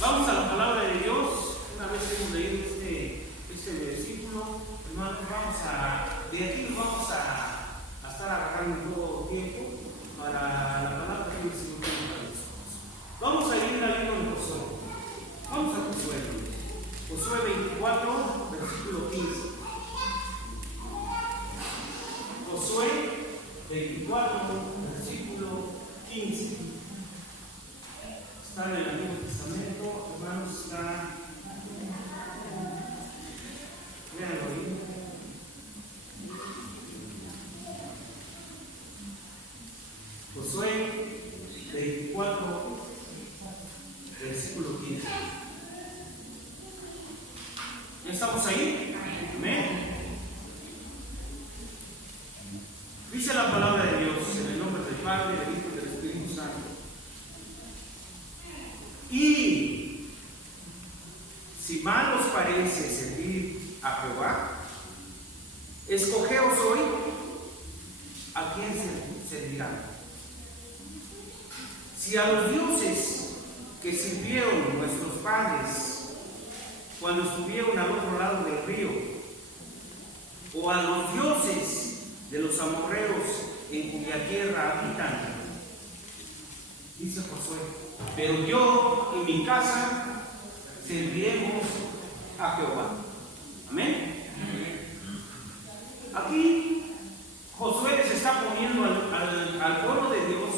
Vamos a la palabra de Dios. Una vez que hemos leído este versículo, hermanos, de aquí nos vamos a estar agarrando todo tiempo para la palabra que el Señor tiene para nosotros. Vamos a ir al libro de Josué. Vamos a Josué 24, versículo 15. Josué 24, versículo 15. Está en el Antiguo Testamento, hermanos, está. Véanlo ahí. Josué 24, versículo 15. ¿Ya estamos ahí? Amén. Dice la palabra de Dios en el nombre del Padre, del Hijo y del Espíritu Santo. Y si mal os parece servir a Jehová, escogeos hoy a quién servirán. Si a los dioses que sirvieron nuestros padres cuando estuvieron al otro lado del río, o a los dioses de los amorreos en cuya tierra habitan, dice Josué, pero yo y mi casa serviremos a Jehová. Amén. Aquí Josué les está poniendo al pueblo de Dios,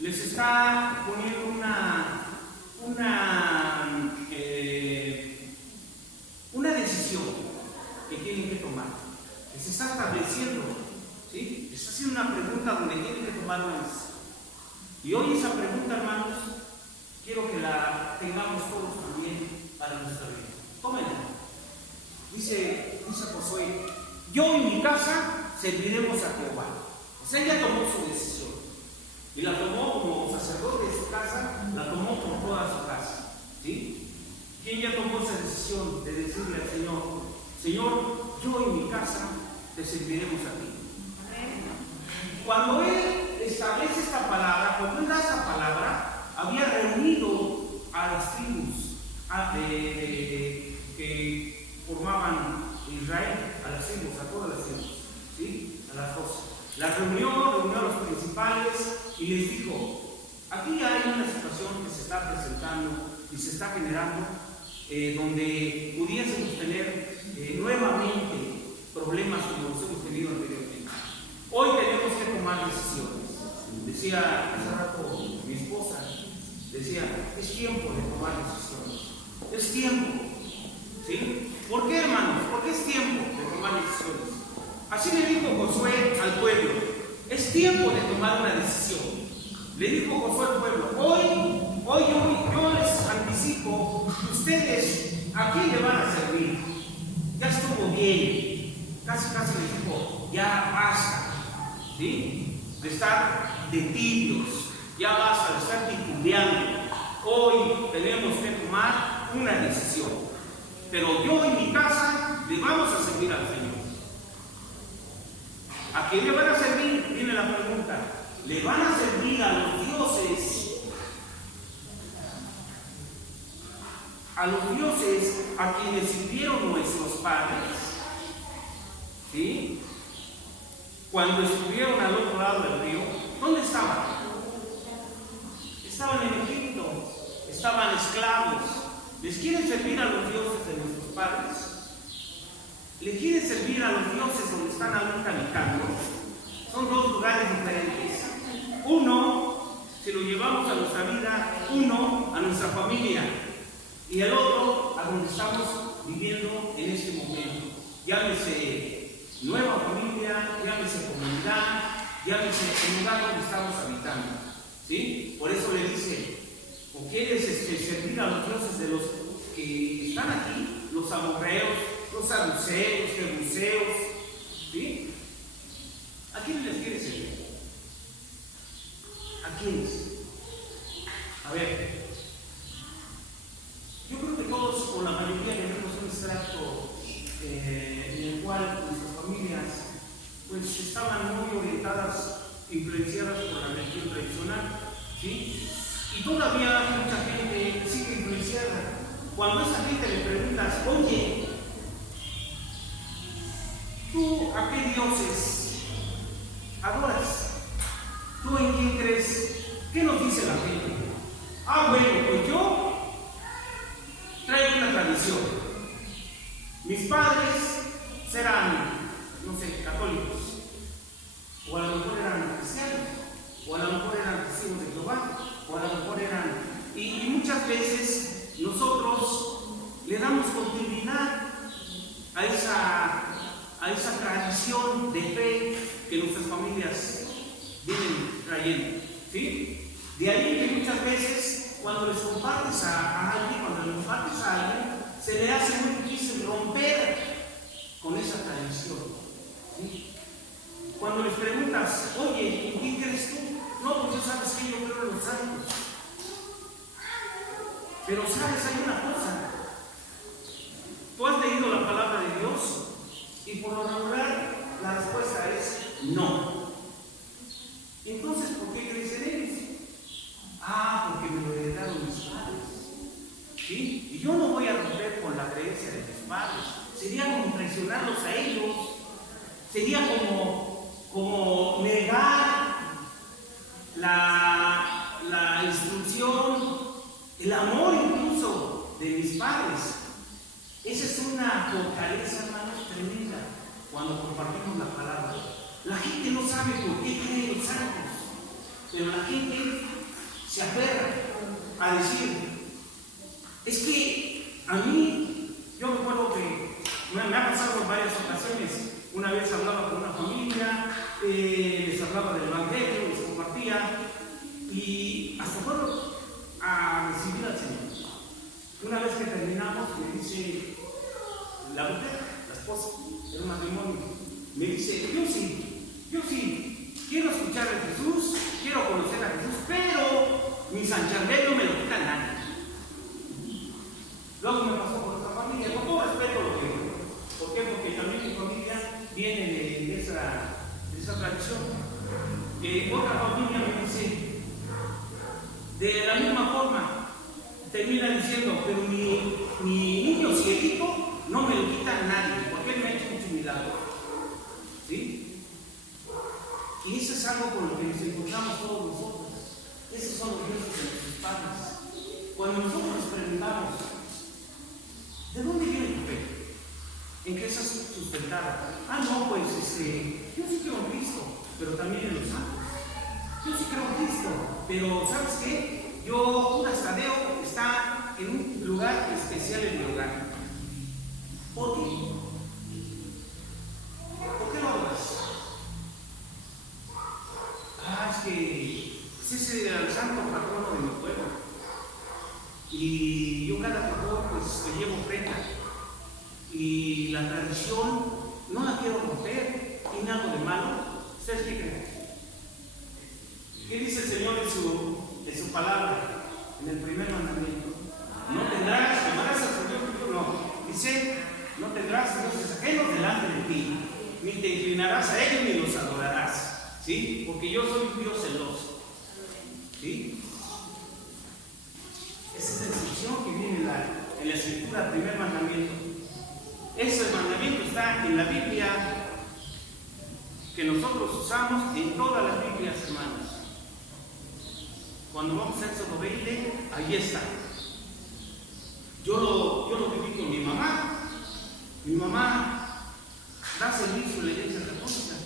les está poniendo una decisión que tienen que tomar. Les está estableciendo, ¿sí? Les está haciendo una pregunta donde tienen que tomar una decisión. Y hoy esa pregunta, hermanos, quiero que la tengamos todos también para nuestra vida. Tómenla. Dice Josué, yo y mi casa serviremos a Jehová. O sea, ella tomó su decisión. Y la tomó como sacerdote de su casa, la tomó por toda su casa. ¿Sí? ¿Quién ya tomó esa decisión de decirle al Señor, Señor, yo y mi casa te serviremos a ti? Cuando Él establece esta palabra, cuando Él da esta palabra, había reunido a las tribus que formaban Israel, a las tribus, a todas las tribus, ¿sí? A las 12. Las reunió a los principales y les dijo, aquí hay una situación que se está presentando y se está generando donde pudiésemos tener nuevamente problemas como los hemos tenido anteriormente. Hoy tenemos que tomar decisiones. Decía hace rato mi esposa, decía, es tiempo de tomar decisiones. Es tiempo. ¿Sí? ¿Por qué, hermanos? ¿Por qué es tiempo de tomar decisiones? Así le dijo Josué al pueblo, es tiempo de tomar una decisión. Le dijo Josué al pueblo, hoy yo les anticipo, ustedes a quién le van a servir. Ya estuvo bien. Casi les dijo, ya basta, ¿sí? De estar de tibios, ya basta de estar titubeando. Hoy tenemos que tomar una decisión. Pero yo y mi casa le vamos a servir al Señor. ¿A quién le van a servir? Viene la pregunta. ¿Le van a servir a los dioses? A los dioses a quienes sirvieron nuestros padres, ¿sí? Cuando estuvieron al otro lado del río, ¿dónde estaban? Estaban en Egipto, estaban esclavos. ¿Les quieren servir a los dioses de nuestros padres? ¿Le quieren servir a los dioses donde están ahorita habitando? Son dos lugares diferentes. Uno, si lo llevamos a nuestra vida, uno a nuestra familia y el otro a donde estamos viviendo en este momento. Llámese nueva familia, llámese comunidad, llámese el lugar donde estamos habitando. ¿Sí? Por eso le dice, ¿o quieres servir a los dioses de los que están aquí? Los amorreos, los saduceos, jebuseos, ¿sí? ¿A quiénes les quiere servir? ¿A quiénes? A ver, yo creo que todos, o la mayoría, tenemos un extracto en el cual nuestras familias pues estaban muy orientadas, influenciadas por la religión tradicional, ¿sí? Y todavía mucha gente sigue influenciada Cuando a esa gente le preguntas, oye, ¿tú a qué dioses adoras? ¿Tú en quién crees? ¿Qué nos dice la gente? Bueno, pues yo traigo una tradición. Mis padres eran, no sé, católicos, o a lo mejor eran cristianos, o a lo mejor eran testigos de Jehová, o a lo mejor eran... Y muchas veces nosotros le damos continuidad a esa tradición de fe que nuestras familias vienen trayendo, ¿sí? De ahí que muchas veces cuando les compartes a alguien, se le hace muy difícil romper con esa tradición, ¿sí? Cuando les preguntas, oye, ¿en quién crees tú? No, pues ya sabes que yo creo en los santos. Pero sabes, hay una cosa. Tú has leído la palabra de Dios y por lo regular la respuesta es no. Entonces, ¿por qué crees en ellos? Porque me lo heredaron mis padres, ¿sí? Y yo no voy a romper con la creencia de mis padres. Sería como traicionarlos a ellos. Sería como negar la instrucción, el amor incluso de mis padres. Esa es una fortaleza, hermanos, tremenda cuando compartimos la palabra. La gente no sabe por qué cree en los santos, pero la gente se aferra a decir, es que a mí, yo me acuerdo que me ha pasado en varias ocasiones. Una vez hablaba con una familia, les hablaba del Evangelio, les compartía, y hasta fueron a recibir al Señor. Una vez que terminamos, me dice la mujer, la esposa, era un matrimonio, me dice, yo sí, quiero escuchar a Jesús, quiero conocer a Jesús, pero mi Sanchandel no me lo quita nadie. Luego me pasó por otra familia, con todo respeto lo que digo. ¿Por qué? Porque también mi familia viene de esa tradición. Otra familia me dice, de la misma forma, termina diciendo, pero mi niño cielito no me lo quita nadie, porque él me ha hecho mucho milagro. ¿Sí? Y eso es algo con lo que nos encontramos todos nosotros. Esos son los dioses de nuestros padres. Cuando nosotros nos preguntamos, ¿de dónde viene tu fe? ¿En qué estás sustentada? No, pues yo sí creo en Cristo, pero también en los santos. Yo sí creo en Cristo, pero ¿sabes qué? Judas Tadeo está en un lugar especial en mi hogar. ¿Por qué? ¿Por qué lo adoras? Es que ese era el santo patrono de mi pueblo. Y yo cada favor pues le llevo ofrenda. Y la tradición no la quiero romper. ¿Tiene algo de malo? ¿Ustedes qué creen? ¿Qué dice el Señor en su palabra? En el primer mandamiento. No tendrás, amarás al Señor tu Dios. No. Dice, no tendrás dioses ajenos delante de ti. Ni te inclinarás a ellos ni los adorarás. ¿Sí? Porque yo soy un Dios celoso. ¿Sí? Esa es la instrucción que viene en la Escritura, el primer mandamiento. Ese mandamiento está en la Biblia que nosotros usamos en todas las Biblias, hermanos. Cuando vamos a Éxodo 20, ahí está. Yo lo viví con mi mamá. Mi mamá da servicio a la iglesia católica.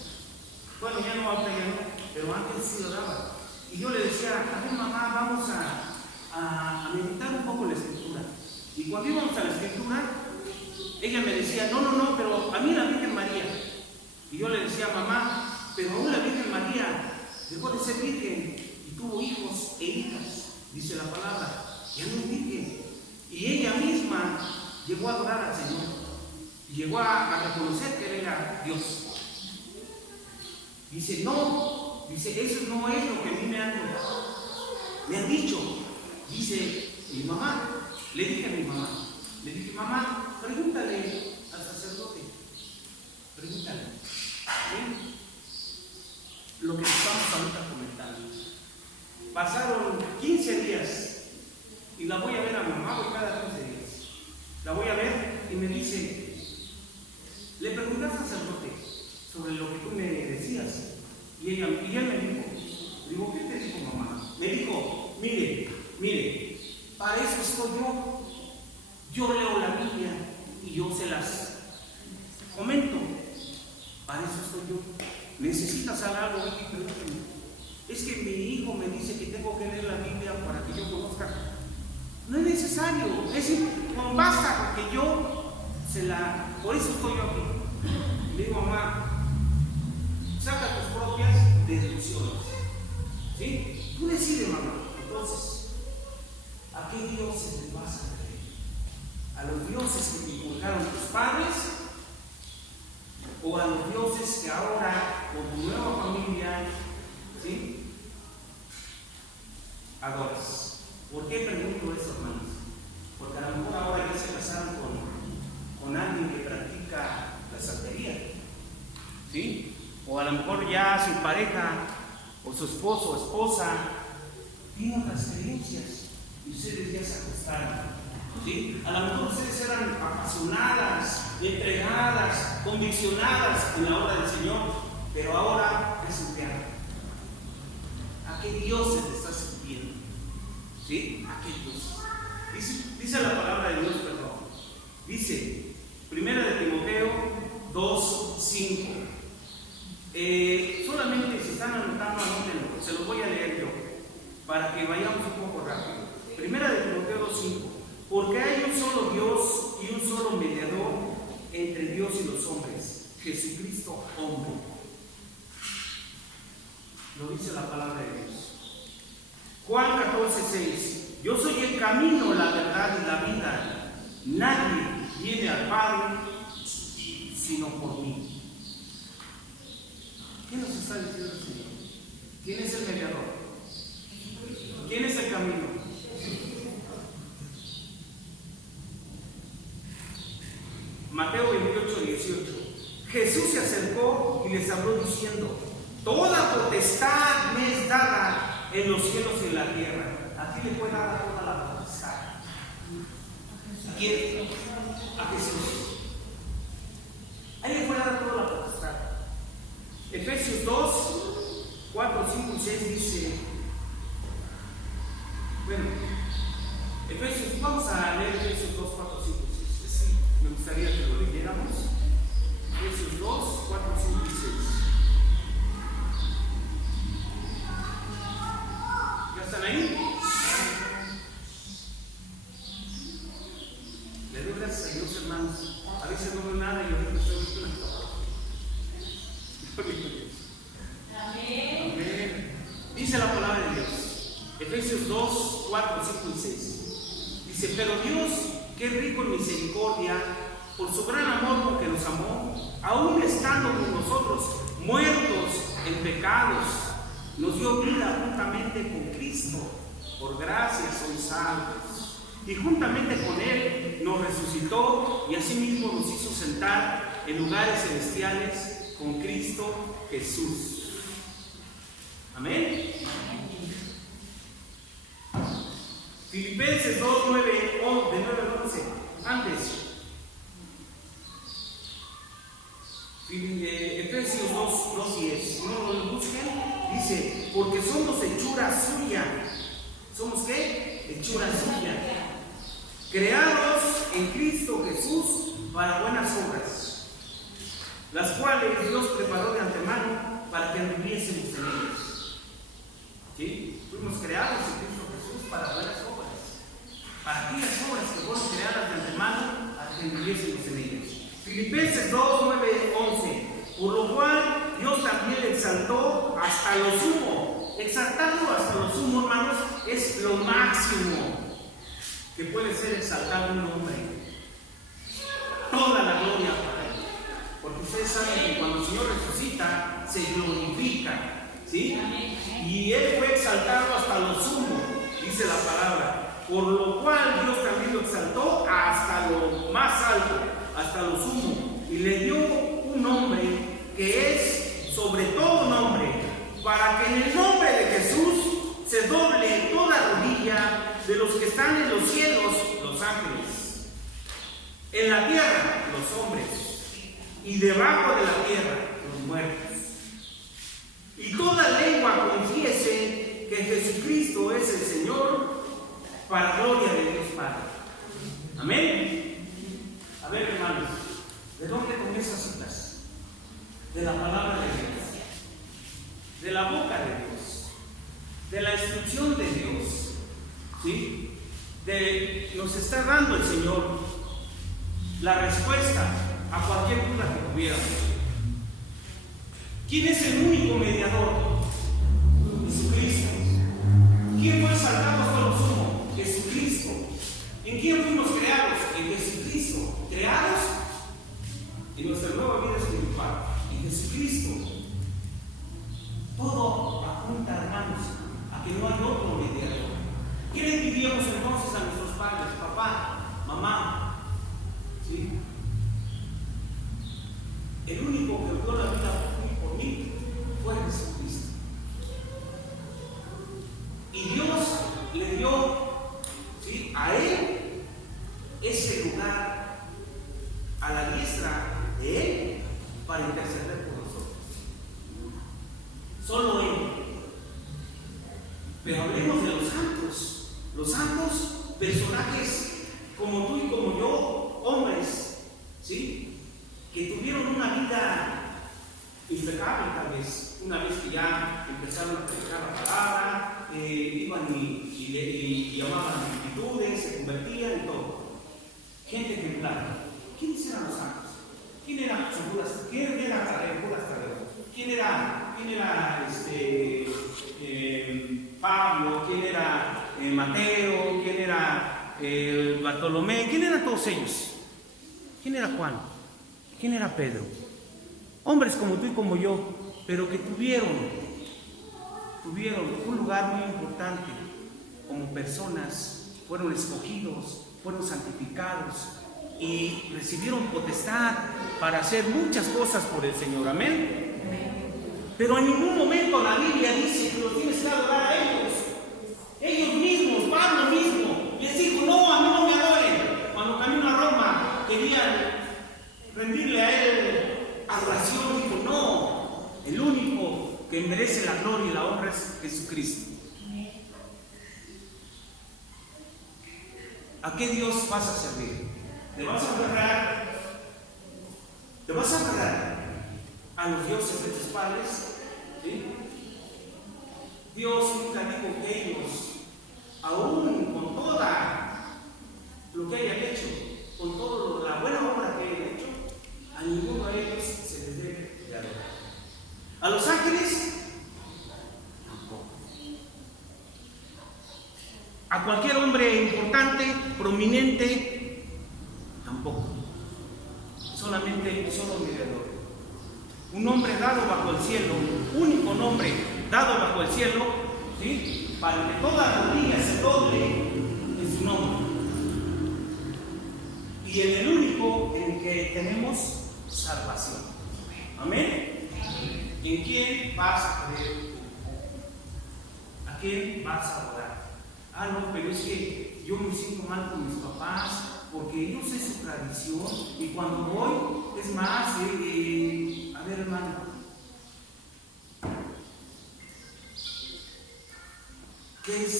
Bueno, ya no ahora ya no, pero antes sí lo daba. Y yo le decía, a ver mamá, vamos a meditar un poco la Escritura. Y cuando íbamos a la Escritura, ella me decía, no, pero a mí la Virgen María. Y yo le decía, mamá, pero aún la Virgen María dejó de ser virgen y tuvo hijos e hijas, dice la palabra, ya no es virgen. Y ella misma llegó a adorar al Señor, y llegó a reconocer que Él era Dios. Dice, no, eso no es lo que a mí me han dicho. Dice, mi mamá, le dije, mamá, pregúntale al sacerdote, pregúntale, ¿sí? Lo que estamos ahorita comentando. Pasaron 15 días y la voy a ver a mi mamá cada 15 días. y me dice, le pregunté al sacerdote sobre lo que tú me decías. Y él me dijo, ¿qué te dijo mamá? Me dijo, mire, para eso estoy yo. Yo leo la Biblia y yo se las comento. Para eso estoy yo. ¿Necesitas saber algo? Es que mi hijo me dice que tengo que leer la Biblia para que yo conozca. No es necesario. Con basta que yo por eso estoy yo aquí. Le digo, mamá, saca tus propias deducciones. ¿Sí? Tú decides, mamá. Entonces, ¿a qué dioses te vas a creer? ¿A los dioses que te inculcaron tus padres? ¿O a los dioses que ahora, con tu nueva familia, ¿sí?, adoras? ¿Por qué pregunto eso, hermanos? Porque a lo mejor ahora ya se casaron con alguien que practica la santería, ¿sí? O a lo mejor ya su pareja, o su esposo o esposa, tiene otras creencias y ustedes ya se acostaron, ¿sí? A lo mejor ustedes eran apasionadas, entregadas, conviccionadas en la obra del Señor, pero ahora es un piano. ¿A qué dioses te estás sirviendo? ¿Sí? ¿A qué dioses? Dice la palabra de Dios, perdón. Dice, 1 Timoteo 2:5. Solamente si están anotando, anótenlo, se los voy a leer yo, para que vayamos un poco rápido. 1 Timoteo 2:5. Porque hay un solo Dios y un solo mediador entre Dios y los hombres, Jesucristo hombre. Lo dice la palabra de Dios. Juan 14:6. Yo soy el camino, la verdad y la vida. Nadie viene al Padre sino por mí. ¿Qué nos está diciendo el Señor? ¿Quién es el mediador? ¿Quién es el camino? Mateo 28:18. Jesús se acercó y les habló diciendo: toda potestad me es dada en los cielos y en la tierra. ¿A quién le fue dada toda la potestad? ¿A quién? A Jesús. A él le fue dada toda la potestad. Efesios 2:4, 5 y 6 dice, Efesios, vamos a leer Efesios 2, 4, 5 y 6. Me gustaría que lo leyéramos. Efesios 2, 4, 5 y 6. ¿Ya están ahí? Le doy gracias a Dios, hermanos. A veces no veo nada y ahorita estoy viendo todo. Amén. Dice la palabra de Dios. Efesios 2, 4, 5 y 6. Dice: pero Dios, que es rico en misericordia, por su gran amor con que nos amó, aún estando con nosotros muertos en pecados, nos dio vida juntamente con Cristo. Por gracia sois salvos. Y juntamente con Él nos resucitó y asimismo nos hizo sentar en lugares celestiales con Cristo Jesús. Amén. Filipenses 2, 9, de 9 al 11. Antes, Efesios 2, 10. No lo busquen. Dice: porque somos hechura suya. ¿Somos qué? Hechura suya. Creados en Cristo Jesús para buenas obras, las cuales Dios preparó de antemano para que anduviésemos en ellas. ¿Sí? Fuimos creados en Cristo Jesús para buenas obras, para aquellas obras que fueron creadas de antemano para que anduviésemos en ellas. Filipenses 2, 9, 11. Por lo cual Dios también le exaltó hasta lo sumo. Exaltarlo hasta lo sumo, hermanos, es lo máximo que puede ser exaltado un hombre. Toda la gloria para Él. Porque ustedes saben que cuando el Señor resucita, se glorifica, ¿sí? Y Él fue exaltado hasta lo sumo, dice la palabra. Por lo cual Dios también lo exaltó hasta lo más alto, hasta lo sumo. Y le dio un nombre que es sobre todo nombre, para que en el nombre de Jesús se doble toda rodilla de los que están en los cielos, los ángeles, En la tierra, los hombres, y debajo de la tierra, los muertos. Y toda lengua confiese que Jesucristo es el Señor, para gloria de Dios Padre. Amén. A ver, hermanos, ¿de dónde tomé esas citas? De la palabra de Dios, de la boca de Dios, de la instrucción de Dios, ¿sí? Nos está dando el Señor la respuesta a cualquier duda que tuviéramos. ¿Quién es el único mediador? Jesucristo. ¿Quién fue salvado hasta lo sumo? Jesucristo. ¿En quién fuimos creados? En Jesucristo. ¿Creados? En nuestra nueva vida espiritual. En Jesucristo. Todo apunta, hermanos, a que no hay otro mediador. ¿Qué le diríamos entonces a nuestros padres? Papá, mamá, ¿sí? El único que dio la vida por mí fue Jesucristo. Y Dios le dio, ¿sí?, a Él ese lugar a la diestra de Él para interceder por nosotros. Solo Él. Pero hablemos de los santos. Los santos, personajes como tú y como yo, hombres, ¿sí?, que tuvieron una vida impecable, tal vez, una vez que ya empezaron a predicar la palabra, iban y llamaban multitudes, se convertían en todo. Gente ejemplar. ¿Quiénes eran los santos? ¿Quién era Judas? ¿Quién era Judas Tadeo? ¿Quién era Pablo? ¿Quién era Mateo? ¿Quién era Bartolomé? ¿Quién eran todos ellos? ¿Quién era Juan? ¿Quién era Pedro? Hombres como tú y como yo, pero que tuvieron un lugar muy importante como personas, fueron escogidos, fueron santificados y recibieron potestad para hacer muchas cosas por el Señor. Amén. Pero en ningún momento la Biblia dice que los tienes que adorar a ellos. Ellos mismos, Pablo mismo, les dijo: no, a mí no me adoren. Cuando camino a Roma querían rendirle a él adoración, dijo: no, el único que merece la gloria y la honra es Jesucristo. ¿A qué Dios vas a servir? ¿Te vas a aferrar? ¿Te vas a aferrar a los dioses de tus padres? ¿Sí? Dios nunca dijo que ellos, aún con toda lo que hayan hecho, con toda la buena obra que hayan hecho, a ninguno de ellos se les debe de adorar. A los ángeles, tampoco. A cualquier hombre importante, prominente, tampoco. Solamente solo mediador. Un hombre dado bajo el cielo, único nombre dado bajo el cielo, ¿sí?, para que toda rodilla se doble en su nombre. Y en el único en que tenemos salvación. Amén. ¿En quién vas a creer? ¿A quién vas a adorar? Ah, no, pero es que yo me siento mal con mis papás porque yo sé su tradición y cuando voy, es más, a ver, hermano, ¿qué es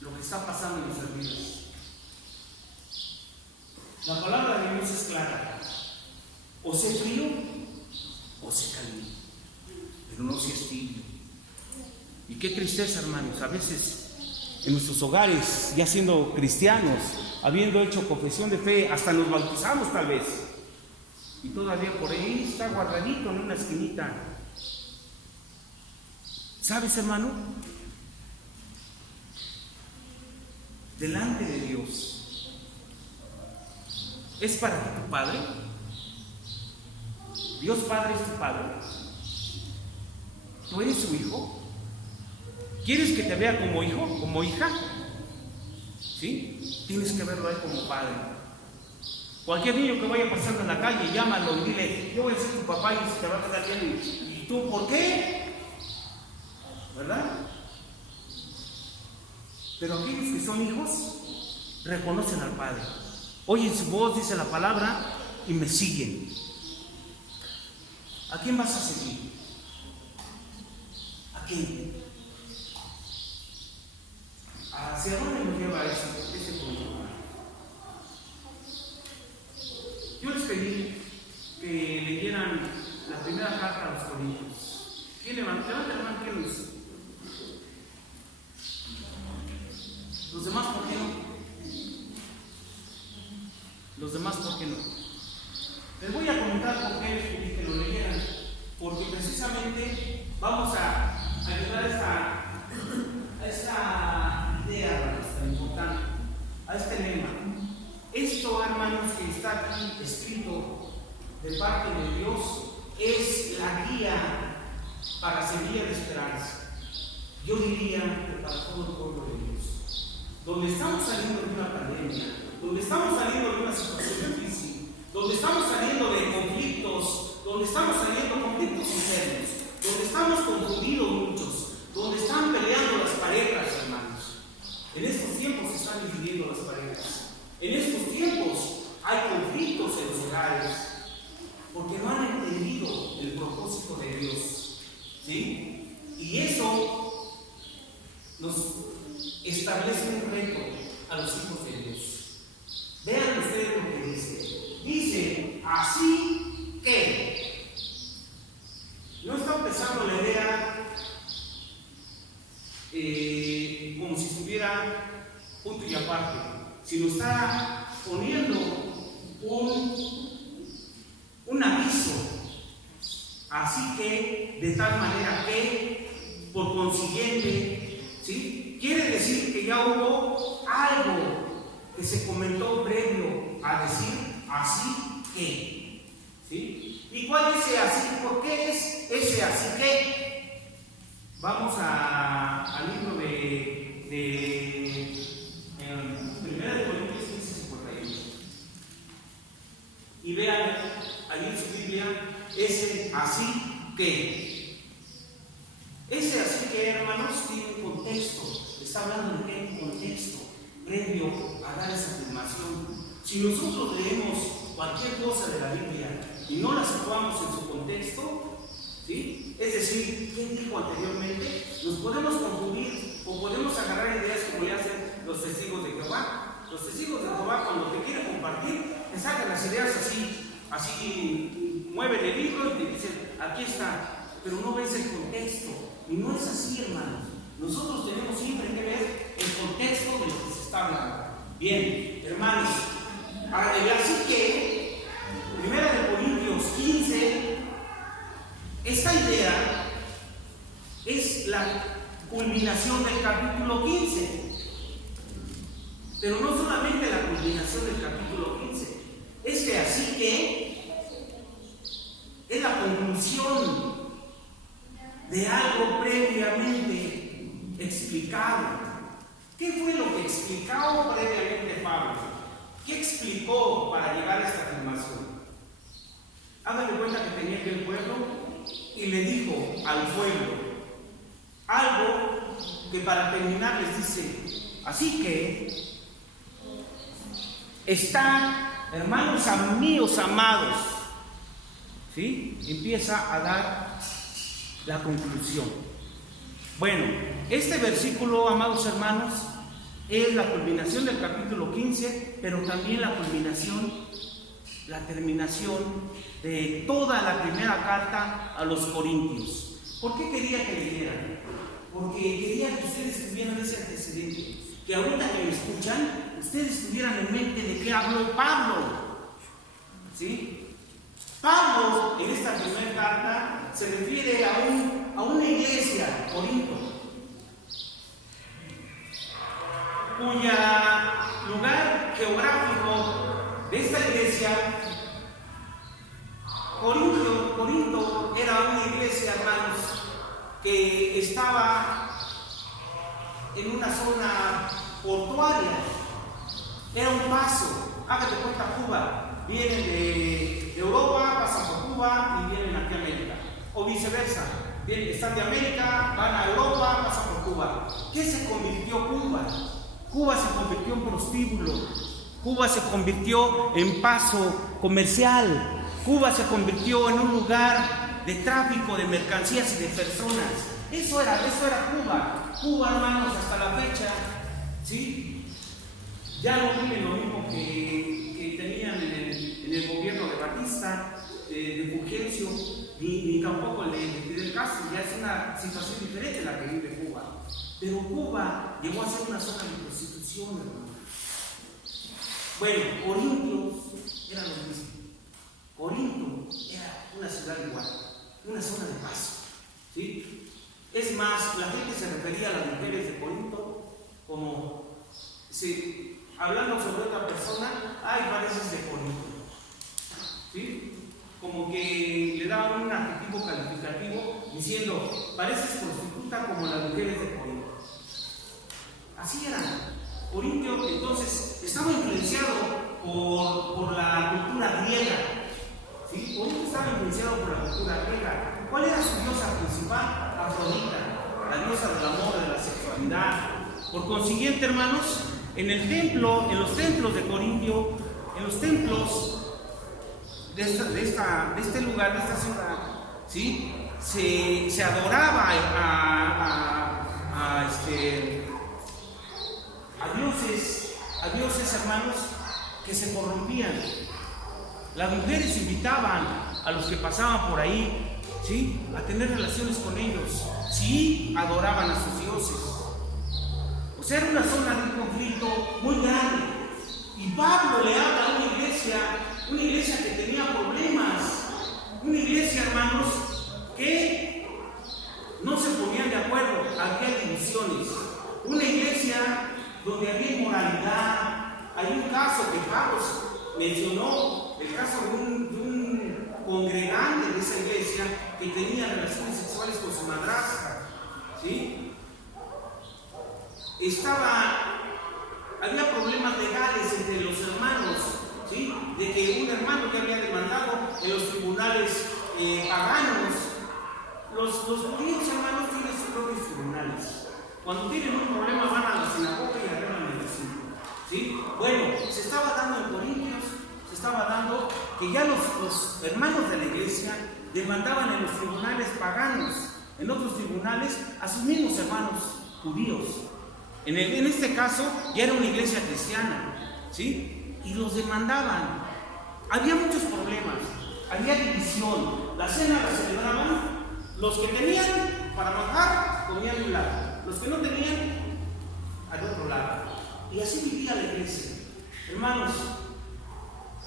lo que está pasando en nuestras vidas? La palabra de Dios es clara: o sé frío o sé caliente, pero no seas tibio. Y qué tristeza, hermanos, a veces en nuestros hogares, ya siendo cristianos, habiendo hecho confesión de fe, hasta nos bautizamos tal vez, y todavía por ahí está guardadito en una esquinita. ¿Sabes, hermano? Delante de Dios, ¿es para ti tu Padre? ¿Dios Padre es tu Padre? ¿Tú eres su hijo? ¿Quieres que te vea como hijo, como hija? ¿Sí? Tienes que verlo a él como padre. Cualquier niño que vaya pasando en la calle, llámalo y dile: yo voy a ser tu papá, y se te va a quedar bien. ¿Y tú por qué? ¿Verdad? Pero aquellos que son hijos reconocen al Padre. oyen su voz, dice la palabra, y me siguen. ¿A quién vas a seguir? ¿A quién? ¿Hacia dónde nos lleva este punto? Yo les pedí que leyeran la primera carta a los Corintios. ¿Quién levanta la mano? ¿Quién lo hizo? ¿Los demás por qué no? ¿Los demás por qué no? Les voy a comentar por qué les pedí que lo leyeran. Porque precisamente vamos a ayudar a esta idea tan importante, a este lema. Esto, hermanos, que está aquí escrito de parte de Dios, es la guía para seguir de esperanza. Yo diría que para todo el pueblo de Dios. Donde estamos saliendo de una pandemia, donde estamos saliendo de una situación difícil, donde estamos saliendo de conflictos, donde estamos saliendo de conflictos internos, donde estamos confundidos muchos, donde están peleando las parejas, hermanos. En estos tiempos se están dividiendo las parejas. En estos tiempos hay conflictos en los hogares, porque no han entendido el propósito de Dios. ¿Sí? Y eso nos establece un reto a los hijos de Dios. Vean ustedes lo que dice. Dice, así que. No está empezando la idea como si estuviera punto y aparte, sino está poniendo un aviso. Así que, de tal manera que, por consiguiente, ¿sí? Quiere decir que ya hubo algo que se comentó previo a decir así que, ¿sí? ¿Y cuál es ese así? ¿Por qué es ese así que? Vamos al libro de 1 Corintios 15:51 y vean allí en su Biblia ese así que. Ese así que, hermanos, tiene un contexto. Está hablando de qué contexto previo a dar esa afirmación. Si nosotros leemos cualquier cosa de la Biblia y no la situamos en su contexto, ¿sí? Es decir, ¿quién dijo anteriormente? Nos podemos confundir o podemos agarrar ideas como le hacen los testigos de Jehová. Los testigos de Jehová, cuando te quieren compartir, te sacan las ideas así, mueven el libro y te dicen, aquí está, pero no ves el contexto. Y no es así, hermanos. Nosotros tenemos siempre que ver el contexto de lo que se está hablando. Bien, hermanos, así que, 1 Corintios 15, esta idea es la culminación del capítulo 15. Pero no solamente la culminación del capítulo 15, es que así que es la conclusión de algo previamente explicado. ¿Qué fue lo que explicó previamente Pablo? ¿Qué explicó para llegar a esta afirmación? Háganme cuenta que tenía aquel pueblo y le dijo al pueblo algo que para terminar les dice, así que está, hermanos míos amados, ¿sí? Empieza a dar la conclusión. Bueno, este versículo, amados hermanos, es la culminación del capítulo 15, pero también la culminación, la terminación de toda la primera carta a los Corintios. ¿Por qué quería que leyeran? Porque quería que ustedes tuvieran ese antecedente, que ahorita que me escuchan, ustedes tuvieran en mente de qué habló Pablo. ¿Sí? Pablo, en esta primera carta, se refiere a una iglesia, Corinto, cuya lugar geográfico de esta iglesia, Corinto era una iglesia, hermanos, que estaba en una zona portuaria, era un paso. Hágate cuenta, Cuba, vienen de Europa, pasan por Cuba y vienen aquí a América, o viceversa, están de América, van a Europa, pasan por Cuba. ¿Qué se convirtió Cuba? Cuba se convirtió en prostíbulo. Cuba se convirtió en paso comercial. Cuba se convirtió en un lugar de tráfico de mercancías y de personas. Eso era Cuba. Cuba, hermanos, hasta la fecha, ¿sí? Ya no viven lo mismo que tenían en el gobierno de Batista, de Fulgencio, ni tampoco el de Fidel Castro. Ya es una situación diferente la que vive Cuba. Pero Cuba llegó a ser una zona de prostitución, hermano. Bueno, Corintios era lo mismo. Corinto era una ciudad igual, una zona de paso, ¿sí? Es más, la gente se refería a las mujeres de Corinto como, si, hablando sobre otra persona, ay, pareces de Corinto, ¿sí? Como que le daban un adjetivo calificativo diciendo, pareces prostituta como las mujeres de Corinto. Así era. Corintio entonces estaba influenciado por la cultura griega, ¿sí? Corinto estaba influenciado por la cultura griega. ¿Cuál era su diosa principal? Afrodita, la diosa del amor, de la sexualidad. Por consiguiente, hermanos, en los templos de Corintio, en los templos de este lugar, de esta ciudad, ¿sí? Se adoraba a dioses, hermanos, que se corrompían. Las mujeres invitaban a los que pasaban por ahí, ¿sí?, a tener relaciones con ellos. Sí, adoraban a sus dioses. O sea, era una zona de un conflicto muy grande. Y Pablo le habla a una iglesia que tenía problemas, una iglesia, hermanos, que no se ponían de acuerdo, había divisiones, una iglesia donde había inmoralidad. Hay un caso que Pablo mencionó, el caso de un congregante de esa iglesia que tenía relaciones sexuales con su madrastra, ¿sí? Había problemas legales entre los hermanos, ¿sí? De que un hermano que había demandado en los tribunales paganos. Los judíos, hermanos, tienen sus propios tribunales. Cuando tienen un problema van a la sinagoga y arreglan el asunto, ¿sí? Bueno, se estaba dando en Corintios, se estaba dando que ya los hermanos de la iglesia demandaban en los tribunales paganos, en otros tribunales a sus mismos hermanos judíos. En este caso ya era una iglesia cristiana, ¿sí? Y los demandaban. Había muchos problemas, había división. La cena la celebraban, los que tenían para bajar comían de un lado, los que no tenían al otro lado. Y así vivía la iglesia. Hermanos,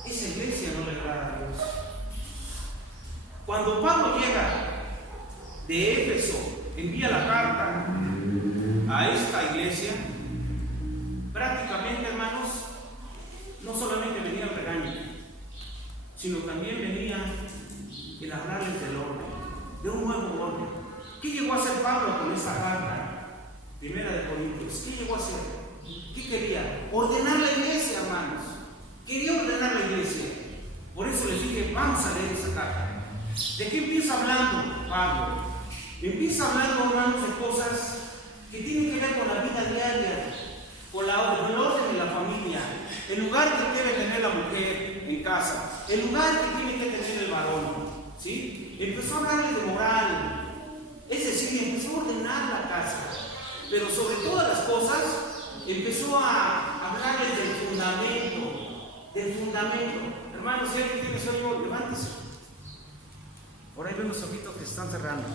esa iglesia no le agrada a Dios. Cuando Pablo llega de Éfeso, envía la carta a esta iglesia, prácticamente, hermanos, no solamente venía el regaño, sino también venía el hablarles del orden, de un nuevo orden. ¿Qué llegó a hacer Pablo con esta carta? Primera de Corintios. ¿Qué llegó a hacer? ¿Qué quería? Ordenar la iglesia, hermanos. Quería ordenar la iglesia. Por eso les dije, vamos a leer esa carta. ¿De qué empieza hablando Pablo? Empieza hablando, hermanos, de cosas que tienen que ver con la vida diaria, con el orden de la familia, el lugar que debe tener la mujer en casa, el lugar que tiene que tener el varón, ¿sí? Empezó a hablarle de moral, es decir, empezó a ordenar la casa, pero sobre todas las cosas empezó a hablarles del fundamento. Hermanos, si alguien tiene sueño, levántese. Por ahí ven los ojitos que se están cerrando.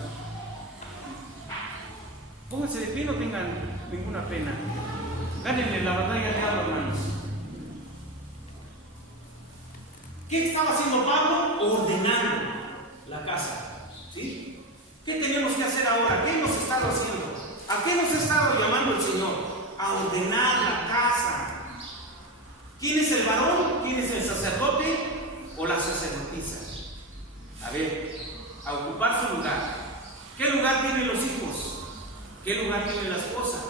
Pónganse de pie, no tengan ninguna pena. Gánenle la batalla de algo, hermanos. ¿Qué estaba haciendo Pablo? Ordenando la casa, ¿sí? ¿Qué tenemos que hacer ahora? ¿Qué hemos estado haciendo? ¿A qué nos ha estado llamando el Señor? A ordenar la casa. ¿Quién es el varón? ¿Quién es el sacerdote o la sacerdotisa? A ver, a ocupar su lugar. ¿Qué lugar tienen los hijos? ¿Qué lugar tiene la esposa?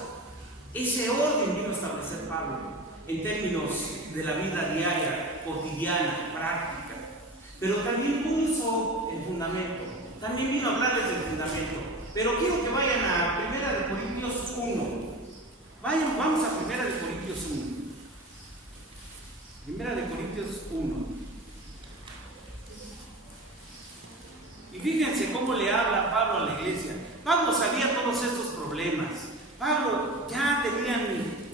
Ese orden vino a establecer Pablo en términos de la vida diaria, cotidiana, práctica. Pero también puso el fundamento. También vino a hablarles del fundamento. Pero quiero que vayan a 1 Corintios 1. Vamos a 1 Corintios 1. 1. Y fíjense cómo le habla Pablo a la iglesia. Pablo sabía todos estos problemas. Pablo ya tenía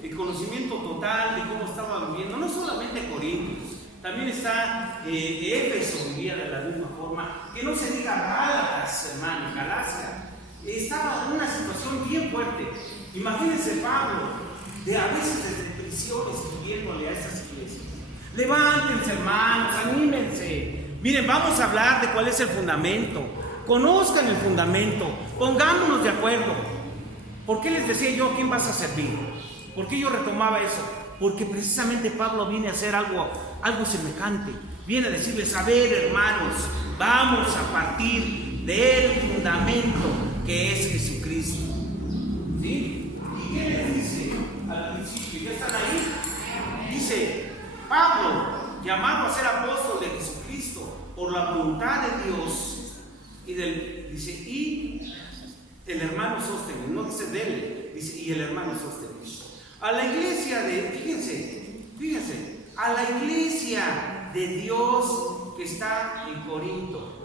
el conocimiento total de cómo estaba viviendo, no solamente Corintios, también está Éfeso, vivía de la misma forma, que no se diga Gálatas, hermano, Galacia. Estaba en una situación bien fuerte. Imagínense Pablo, a veces desde prisión escribiéndole a estas iglesias. Levántense, hermanos, anímense. Miren, vamos a hablar de cuál es el fundamento. Conozcan el fundamento, pongámonos de acuerdo. ¿Por qué les decía yo a quién vas a servir? ¿Por qué yo retomaba eso? Porque precisamente Pablo viene a hacer algo semejante. Viene a decirles, a ver, hermanos, vamos a partir del fundamento que es Jesucristo. ¿Sí? ¿Y qué les dice al principio? ¿Ya están ahí? Dice, Pablo, llamado a ser apóstol de Jesucristo por la voluntad de Dios, dice, y el hermano Sóstenes, no dice de él, dice, y el hermano Sóstenes. A la iglesia fíjense, a la iglesia de Dios que está en Corinto,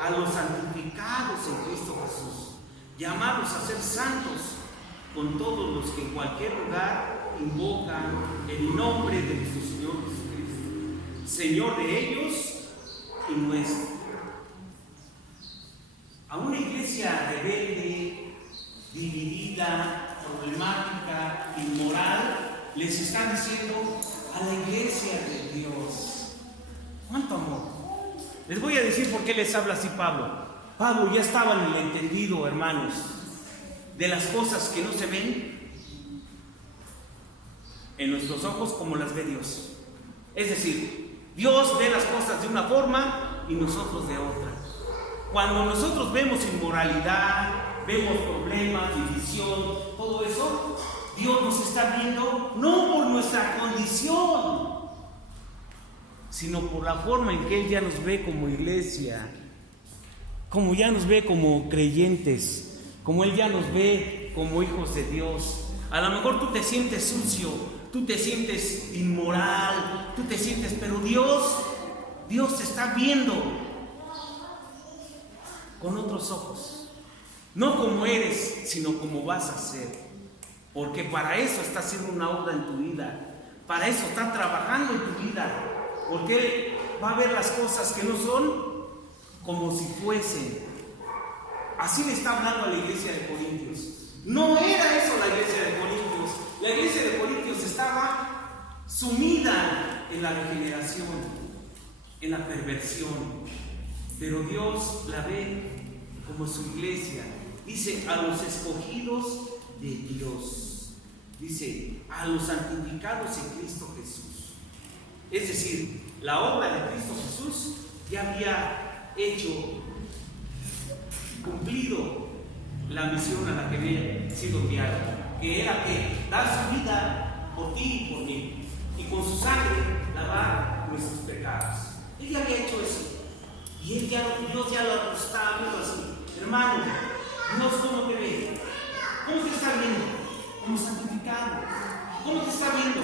a los santificados en Cristo Jesús, llamados a ser santos, con todos los que en cualquier lugar invocan el nombre de nuestro Señor Jesucristo, Señor de ellos y nuestro. A una iglesia rebelde, dividida, problemática, inmoral, les está diciendo a la iglesia de Dios. ¿Cuánto amor? Les voy a decir por qué les habla así Pablo. Pablo ya estaba en el entendido, hermanos, de las cosas que no se ven en nuestros ojos como las ve Dios. Es decir, Dios ve las cosas de una forma y nosotros de otra. Cuando nosotros vemos inmoralidad, vemos problemas, división, todo eso, Dios nos está viendo no por nuestra condición, sino por la forma en que Él ya nos ve como iglesia, como ya nos ve como creyentes, como Él ya nos ve como hijos de Dios. A lo mejor tú te sientes sucio, tú te sientes inmoral, tú te sientes, pero Dios te está viendo con otros ojos, no como eres, sino como vas a ser, porque para eso está haciendo una obra en tu vida, para eso está trabajando en tu vida, porque Él va a ver las cosas que no son como si fuesen. Así le está hablando a la iglesia de Corintios. No era eso la iglesia de Corintios. La iglesia de Corintios estaba sumida en la degeneración, en la perversión. Pero Dios la ve como su iglesia. Dice, a los escogidos de Dios. Dice, a los santificados en Cristo Jesús. Es decir, la obra de Cristo Jesús ya había cumplido la misión a la que había sido enviado, que era que dar su vida por ti y por mí, y con su sangre lavar nuestros pecados. Él ya había hecho eso. Y Dios ya lo está viendo así. Hermano, Dios, ¿cómo te ve? ¿Cómo te está viendo? Como santificado. ¿Cómo te está viendo?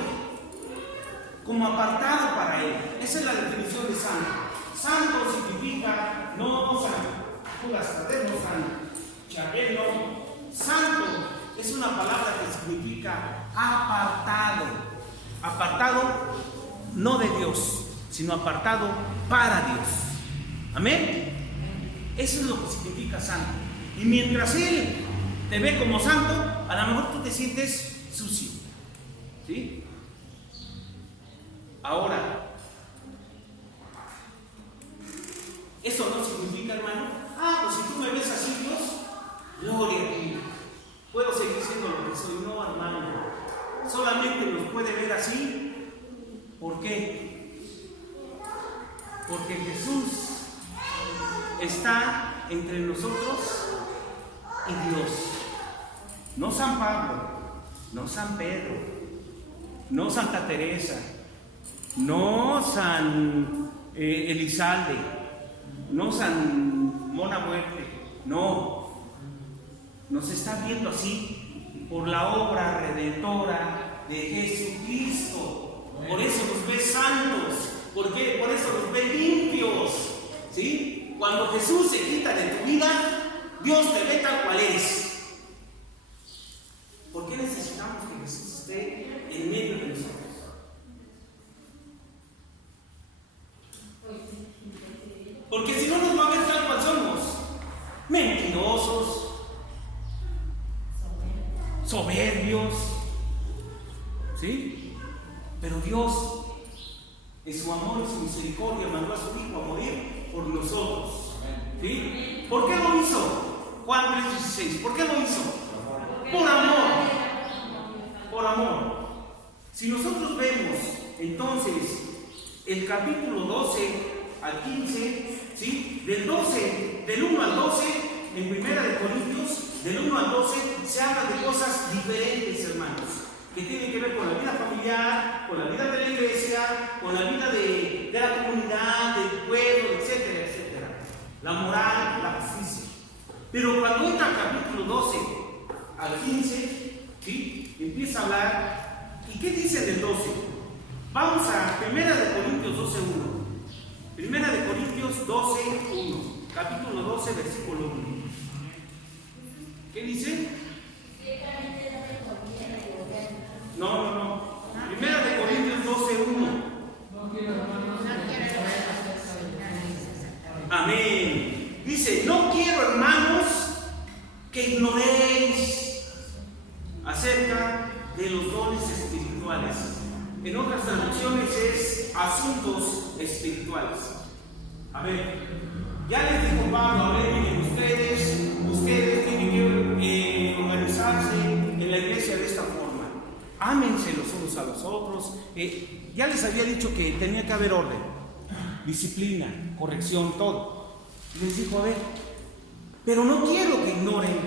Como apartado para Él. Esa es la definición de santo. Santo significa no santo. No santo. Chabelo. Santo es una palabra que significa apartado. Apartado no de Dios, sino apartado para Dios. Amén. Eso es lo que significa santo. Y mientras Él te ve como santo, a lo mejor tú te sientes sucio. ¿Sí? Ahora, eso no significa, hermano, pues si tú me ves así, Dios, gloria a ti, puedo seguir siendo lo que soy. No, hermano, solamente nos puede ver así. ¿Por qué? Porque Jesús está entre nosotros y Dios. No San Pablo, no San Pedro, no Santa Teresa, no San Elizalde, no San Mona Muerte. No, nos está viendo así por la obra redentora de Jesucristo. Por eso nos ve santos, ¿Por qué? Por eso los ve limpios. ¿Sí? Cuando Jesús se quita de tu vida, Dios te ve tal cual eres. ¿Por qué necesitamos que Jesús esté en medio de nosotros? Porque si no nos va a ver tal cual somos. Mentirosos, soberbios, ¿sí? Pero Dios, en su amor y su misericordia, mandó a su Hijo a morir por nosotros, ¿sí? ¿Por qué lo hizo? Juan 3:16. ¿Por qué lo hizo? Por amor. Por amor. Si nosotros vemos entonces el capítulo 12 al 15, ¿sí? Del 1 al 12, en Primera de Corintios, del 1 al 12, se habla de cosas diferentes, hermanos, que tienen que ver con la vida familiar, con la vida de la iglesia, con la vida de la comunidad, del pueblo, etcétera, etcétera. La moral, la justicia. Pero cuando entra al capítulo 12 al 15, ¿sí? Empieza a hablar. ¿Y qué dice del 12? Vamos a Primera de Corintios 12:1. Primera de Corintios 12:1, capítulo 12, versículo 1. ¿Qué dice? No. Primera de Corintios 12:1. Amén. Dice, no quiero, hermanos, que ignoréis acerca de los dones espirituales. En otras traducciones es asuntos espirituales. A ver, ya les dijo Pablo, a ver, miren, ustedes tienen que organizarse en la iglesia de esta forma. Ámense los unos a los otros. Ya les había dicho que tenía que haber orden, disciplina, corrección, todo. Les dijo, a ver, pero no quiero que ignoren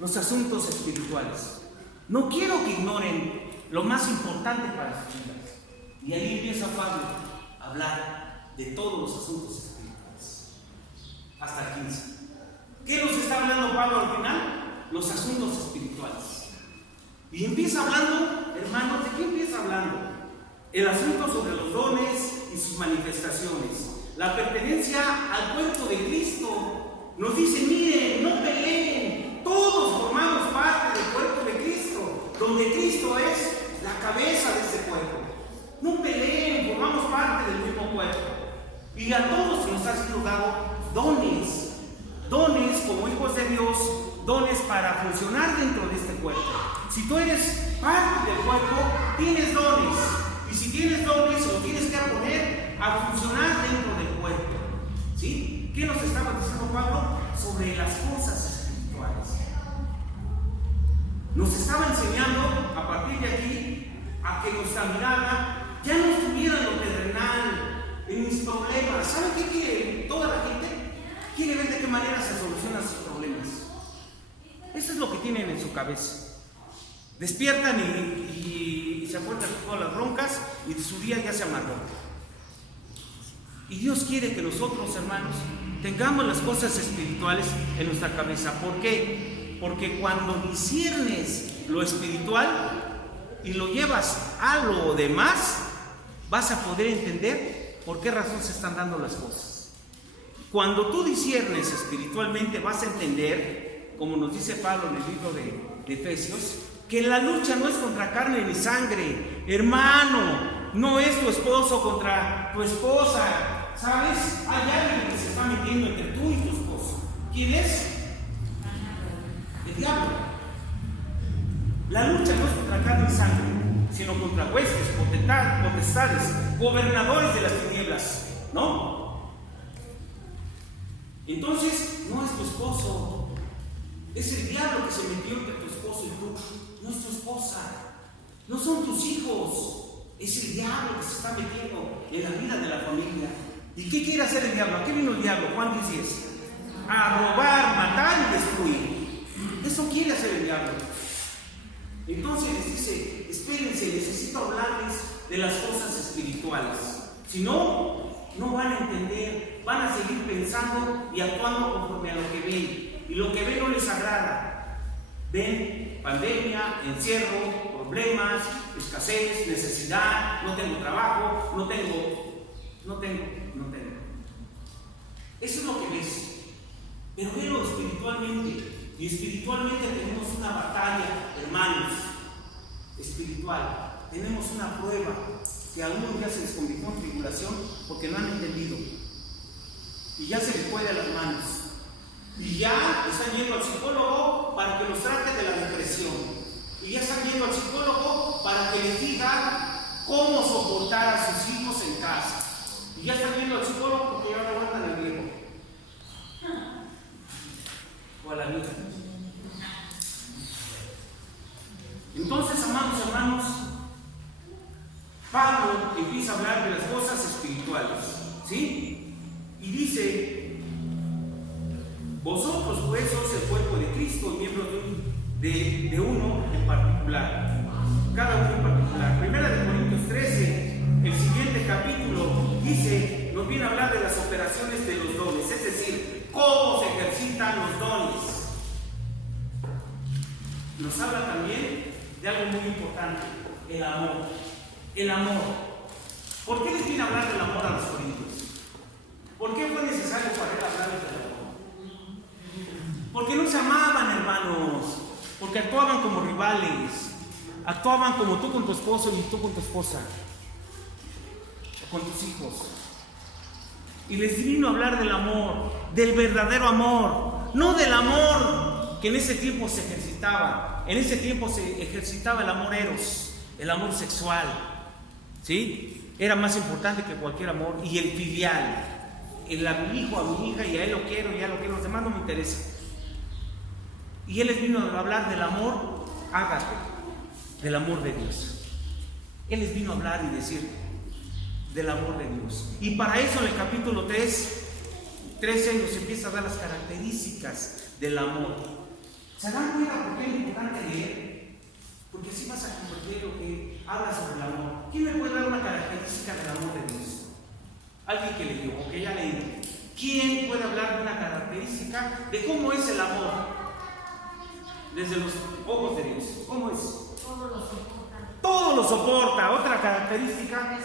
los asuntos espirituales. No quiero que ignoren lo más importante para sus vidas. Y ahí empieza Pablo a hablar de todos los asuntos espirituales. Hasta el 15. ¿Qué nos está hablando Pablo al final? Los asuntos espirituales. Y empieza hablando, hermanos, ¿de qué empieza hablando? El asunto sobre los dones y sus manifestaciones. La pertenencia al cuerpo de Cristo. Nos dice, miren, no peleen. Todos formamos parte del cuerpo de Cristo, donde Cristo es la cabeza de ese cuerpo. No peleen, formamos parte del mismo cuerpo. Y a todos nos ha sido dado dones. Dones como hijos de Dios, dones para funcionar dentro de este cuerpo. Si tú eres parte del cuerpo, tienes dones. Y si tienes dones, los tienes que poner a funcionar dentro del cuerpo. ¿Sí? ¿Qué nos estaba diciendo Pablo? Sobre las cosas espirituales. Nos estaba enseñando a partir de aquí a que nuestra mirada ya no estuviera en lo terrenal, en mis problemas. ¿Saben qué quiere toda la gente? Quiere ver de qué manera se solucionan sus problemas. Eso es lo que tienen en su cabeza. Despiertan y se acuerdan de todas las broncas y su día ya se amargó. Y Dios quiere que nosotros, hermanos, tengamos las cosas espirituales en nuestra cabeza. ¿Por qué? Porque cuando disciernes lo espiritual y lo llevas a lo demás, vas a poder entender por qué razón se están dando las cosas. Cuando tú disciernes espiritualmente, vas a entender, como nos dice Pablo en el libro de Efesios, que la lucha no es contra carne ni sangre. Hermano, no es tu esposo contra tu esposa. ¿Sabes? Hay alguien que se está metiendo entre tú y tu esposo. ¿Quién es? El diablo. La lucha no es contra carne y sangre, sino contra huestes, potestades, gobernadores de las tinieblas, ¿no? Entonces, no es tu esposo, es el diablo que se metió entre tu esposo y tú. No es tu esposa, no son tus hijos, es el diablo que se está metiendo en la vida de la familia. ¿Y qué quiere hacer el diablo? ¿A qué vino el diablo? Juan 10:10. A robar, matar y destruir. Eso quiere hacer el diablo. Entonces les dice, espérense, necesito hablarles de las cosas espirituales. Si no, no van a entender, van a seguir pensando y actuando conforme a lo que ven. Y lo que ven no les agrada. Ven pandemia, encierro, problemas, escasez, necesidad, no tengo trabajo, no tengo. Eso es lo que ves. Pero velo espiritualmente. Y espiritualmente tenemos una batalla, hermanos, espiritual. Tenemos una prueba que a algunos ya se les convirtió en tribulación porque no han entendido. Y ya se les fue de las manos. Y ya están yendo al psicólogo para que los trate de la depresión. Y ya están yendo al psicólogo para que les diga cómo soportar a sus hijos en casa. Y ya están yendo al psicólogo porque ya no aguantan al viejo. O a la vieja. Entonces, amados hermanos, Pablo empieza a hablar de las cosas espirituales, ¿sí? Y dice: vosotros pues sois el cuerpo de Cristo, miembros de uno en particular, cada uno en particular. Primera de Corintios 13, el siguiente capítulo, dice, nos viene a hablar de las operaciones de los dones, es decir, cómo se ejercitan los dones. Nos habla también de algo muy importante: el amor. El amor. ¿Por qué les viene a hablar del amor a los corintios? ¿Por qué fue necesario para él hablarles del amor? Porque no se amaban, hermanos. Porque actuaban como rivales. Actuaban como tú con tu esposo y tú con tu esposa. O con tus hijos. Y les vino a hablar del amor, del verdadero amor, no del amor que en ese tiempo se ejercitaba. En ese tiempo se ejercitaba el amor eros, el amor sexual, ¿sí? Era más importante que cualquier amor. Y el filial, el a mi hijo, a mi hija, y a él lo quiero, y a lo quiero, los demás no me interesa. Y él les vino a hablar del amor ágape, del amor de Dios. Él les vino a hablar y decir del amor de Dios. Y para eso en el capítulo 13 nos empieza a dar las características del amor. ¿Se dan cuenta por qué es importante leer? Porque así vas a comprender lo que habla sobre el amor. ¿Quién me puede dar una característica del amor de Dios? Alguien que leyó o que ya leído. ¿Quién puede hablar de una característica de cómo es el amor desde los ojos de Dios? ¿Cómo es? Todo lo soporta. Todo lo soporta. Otra característica.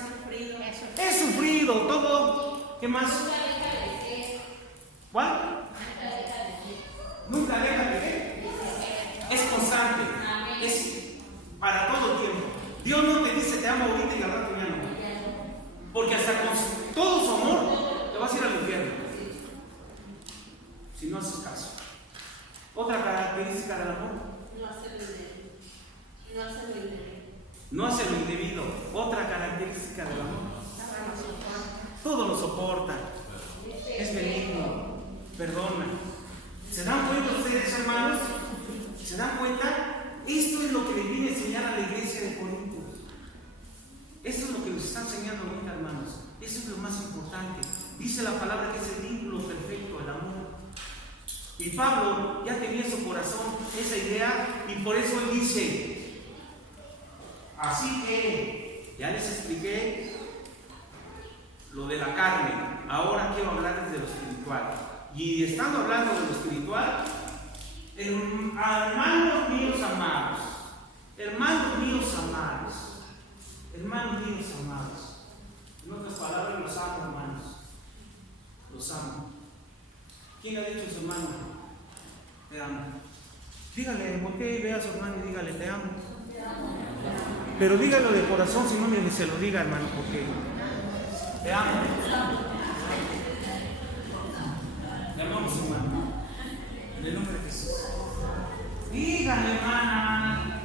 Es sufrido. Todo. ¿Qué más? Nunca deja de ser. ¿Cuál? Nunca deja de ser. Es constante. Es para todo el tiempo. Dios no te dice te amo ahorita y al rato ya no. Porque hasta con todo su amor te vas a ir al infierno si no haces caso. Otra característica del amor: no hace lo indebido. Otra característica del amor: todo lo soporta, es benigno, perdona. ¿Se dan cuenta ustedes, hermanos? ¿Se dan cuenta? Esto es lo que le viene a enseñar a la iglesia de Corinto. Esto es lo que nos está enseñando ahorita, hermanos. Eso es lo más importante. Dice la palabra que es el vínculo perfecto, el amor. Y Pablo ya tenía en su corazón esa idea, y por eso él dice: así que ya les expliqué lo de la carne, ahora quiero hablarles de lo espiritual. Y estando hablando de lo espiritual, hermanos míos amados, hermanos míos amados, hermanos míos amados, en otras palabras, los amo, hermanos, los amo. ¿Quién ha dicho a su hermano te amo? Dígale, voltee y vea a su hermano y dígale te amo. Pero dígalo de corazón, si no ni se lo diga, hermano, porque te amo. Le amamos, hermano, en el nombre de Jesús. Dígale, hermana,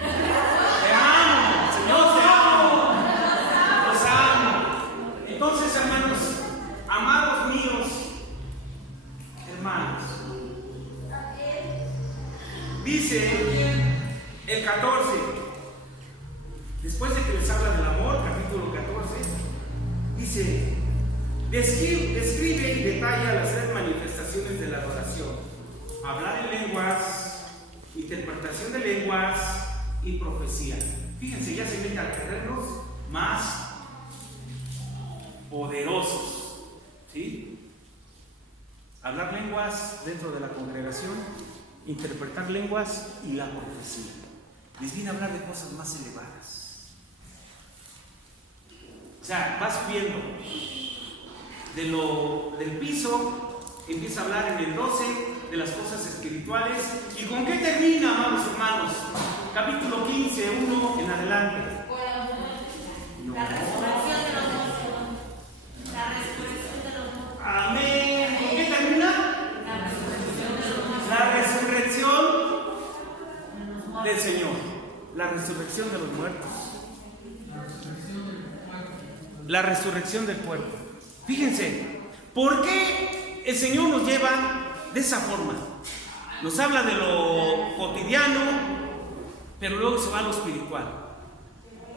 te amo, Señor, te amo, los amo. Entonces, hermanos, amados míos, hermanos, dice el 14, después de que les habla del amor, capítulo 14, dice: describe y detalla las 3 manifestaciones de la adoración: hablar en lenguas, interpretación de lenguas y profecía. Fíjense, ya se mete a terrenos más poderosos, ¿sí? Hablar lenguas dentro de la congregación, interpretar lenguas y la profecía. les viene a hablar de cosas más elevadas. O sea, va subiendo del piso, empieza a hablar en el 12 de las cosas espirituales. ¿Y con qué termina, amados hermanos? Capítulo 15, 1 en adelante. La resurrección de los muertos. La resurrección de los muertos. Amén. ¿Con qué termina? La resurrección de los muertos. La resurrección del Señor. La resurrección de los muertos. La resurrección del cuerpo. Fíjense, ¿por qué el Señor nos lleva de esa forma? Nos habla de lo cotidiano, pero luego se va a lo espiritual.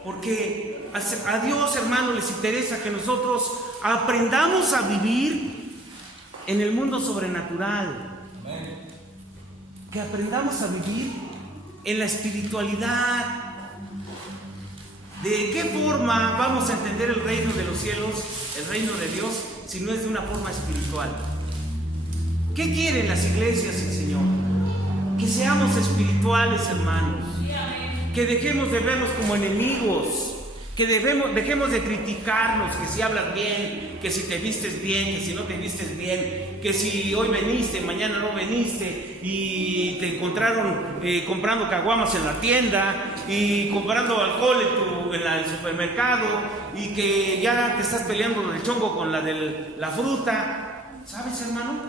Porque a Dios, hermano, les interesa que nosotros aprendamos a vivir en el mundo sobrenatural. Que aprendamos a vivir en la espiritualidad. ¿De qué forma vamos a entender el reino de los cielos, el reino de Dios, si no es de una forma espiritual? ¿Qué quieren las iglesias, el Señor? Que seamos espirituales, hermanos. Que dejemos de vernos como enemigos, que dejemos de criticarnos, que si hablas bien, que si te vistes bien, que si no te vistes bien, que si hoy veniste, mañana no veniste y te encontraron comprando caguamas en la tienda y comprando alcohol en el supermercado y que ya te estás peleando el chongo con la de la fruta. ¿Sabes, hermano?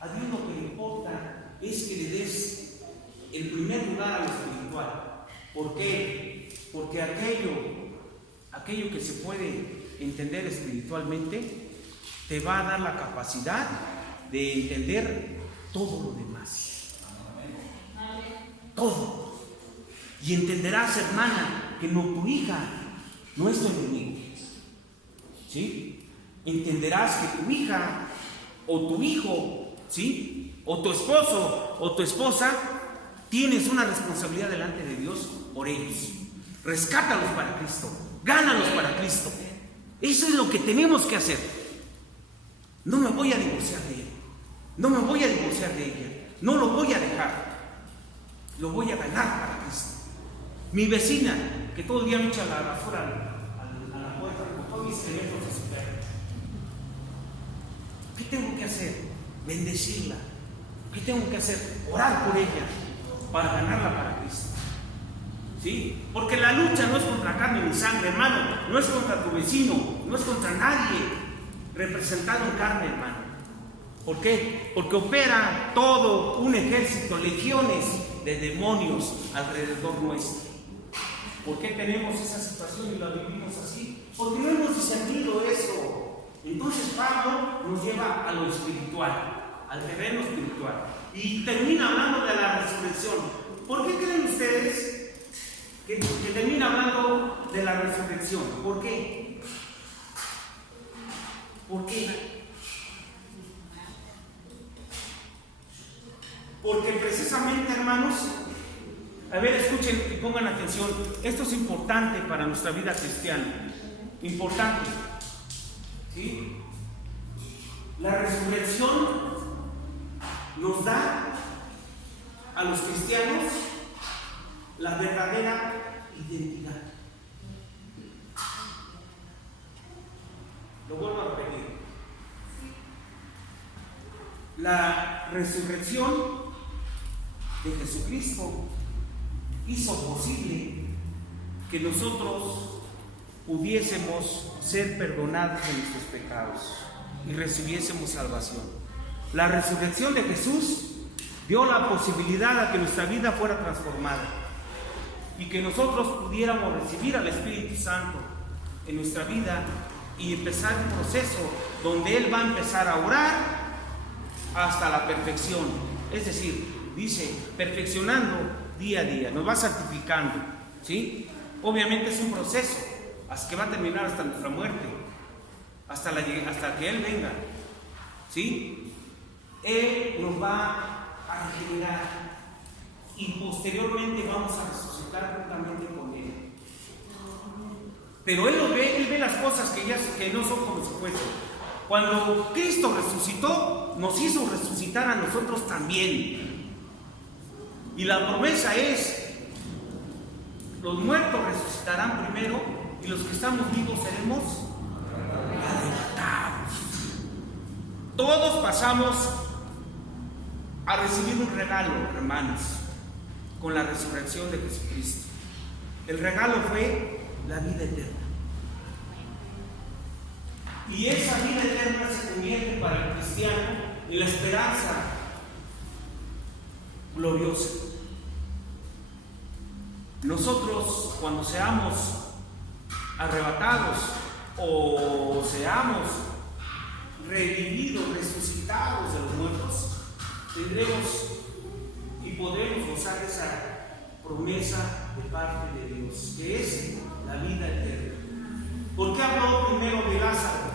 A Dios lo que le importa es que le des el primer lugar a lo espiritual. ¿Por qué? Porque aquello que se puede entender espiritualmente te va a dar la capacidad de entender todo lo demás. Todo. Y entenderás, hermana, que tu hija no es tu enemigo. ¿Sí? Entenderás que tu hija o tu hijo, ¿sí? O tu esposo o tu esposa, tienes una responsabilidad delante de Dios por ellos. Rescátalos para Cristo, gánalos para Cristo. Eso es lo que tenemos que hacer. No me voy a divorciar de él, no me voy a divorciar de ella, no lo voy a dejar, lo voy a ganar para Cristo. Mi vecina, que todo el día me echa la basura a la puerta con todos mis teléfonos de su perro, ¿qué tengo que hacer? Bendecirla. ¿Qué tengo que hacer? Orar por ella para ganarla para Cristo. ¿Sí? Porque la lucha no es contra carne ni sangre, hermano, no es contra tu vecino, no es contra nadie representado en carne, hermano. ¿Por qué? Porque opera todo un ejército, legiones de demonios alrededor nuestro. ¿Por qué tenemos esa situación y la vivimos así? Porque no hemos discernido eso. Entonces Pablo nos lleva a lo espiritual, al terreno espiritual, y termina hablando de la resurrección. ¿Por qué creen ustedes que termina hablando de la resurrección? ¿Por qué? ¿Por qué? Porque precisamente, hermanos, a ver, escuchen y pongan atención, esto es importante para nuestra vida cristiana, importante, ¿sí? La resurrección nos da a los cristianos la verdadera identidad. Lo vuelvo a repetir. La resurrección de Jesucristo hizo posible que nosotros pudiésemos ser perdonados de nuestros pecados y recibiésemos salvación. La resurrección de Jesús dio la posibilidad a que nuestra vida fuera transformada y que nosotros pudiéramos recibir al Espíritu Santo en nuestra vida y empezar un proceso donde Él va a empezar a orar hasta la perfección. Es decir, dice, perfeccionando día a día, nos va santificando, ¿sí? Obviamente es un proceso hasta que va a terminar hasta nuestra muerte, hasta que Él venga, ¿sí? Él nos va a regenerar y posteriormente vamos a resucitar juntamente con Él. Pero Él ve las cosas que no son como si fuesen. Cuando Cristo resucitó, nos hizo resucitar a nosotros también. Y la promesa es Los muertos resucitarán primero y los que estamos vivos seremos arrebatados. Todos pasamos a recibir un regalo, hermanos, con la resurrección de Jesucristo. El regalo fue la vida eterna. Y esa vida eterna se convierte para el cristiano en la esperanza gloriosa. Nosotros, cuando seamos arrebatados o seamos revividos, resucitados de los muertos, tendremos y podremos gozar de esa promesa de parte de Dios, que es la vida eterna. ¿Por qué habló primero de Lázaro?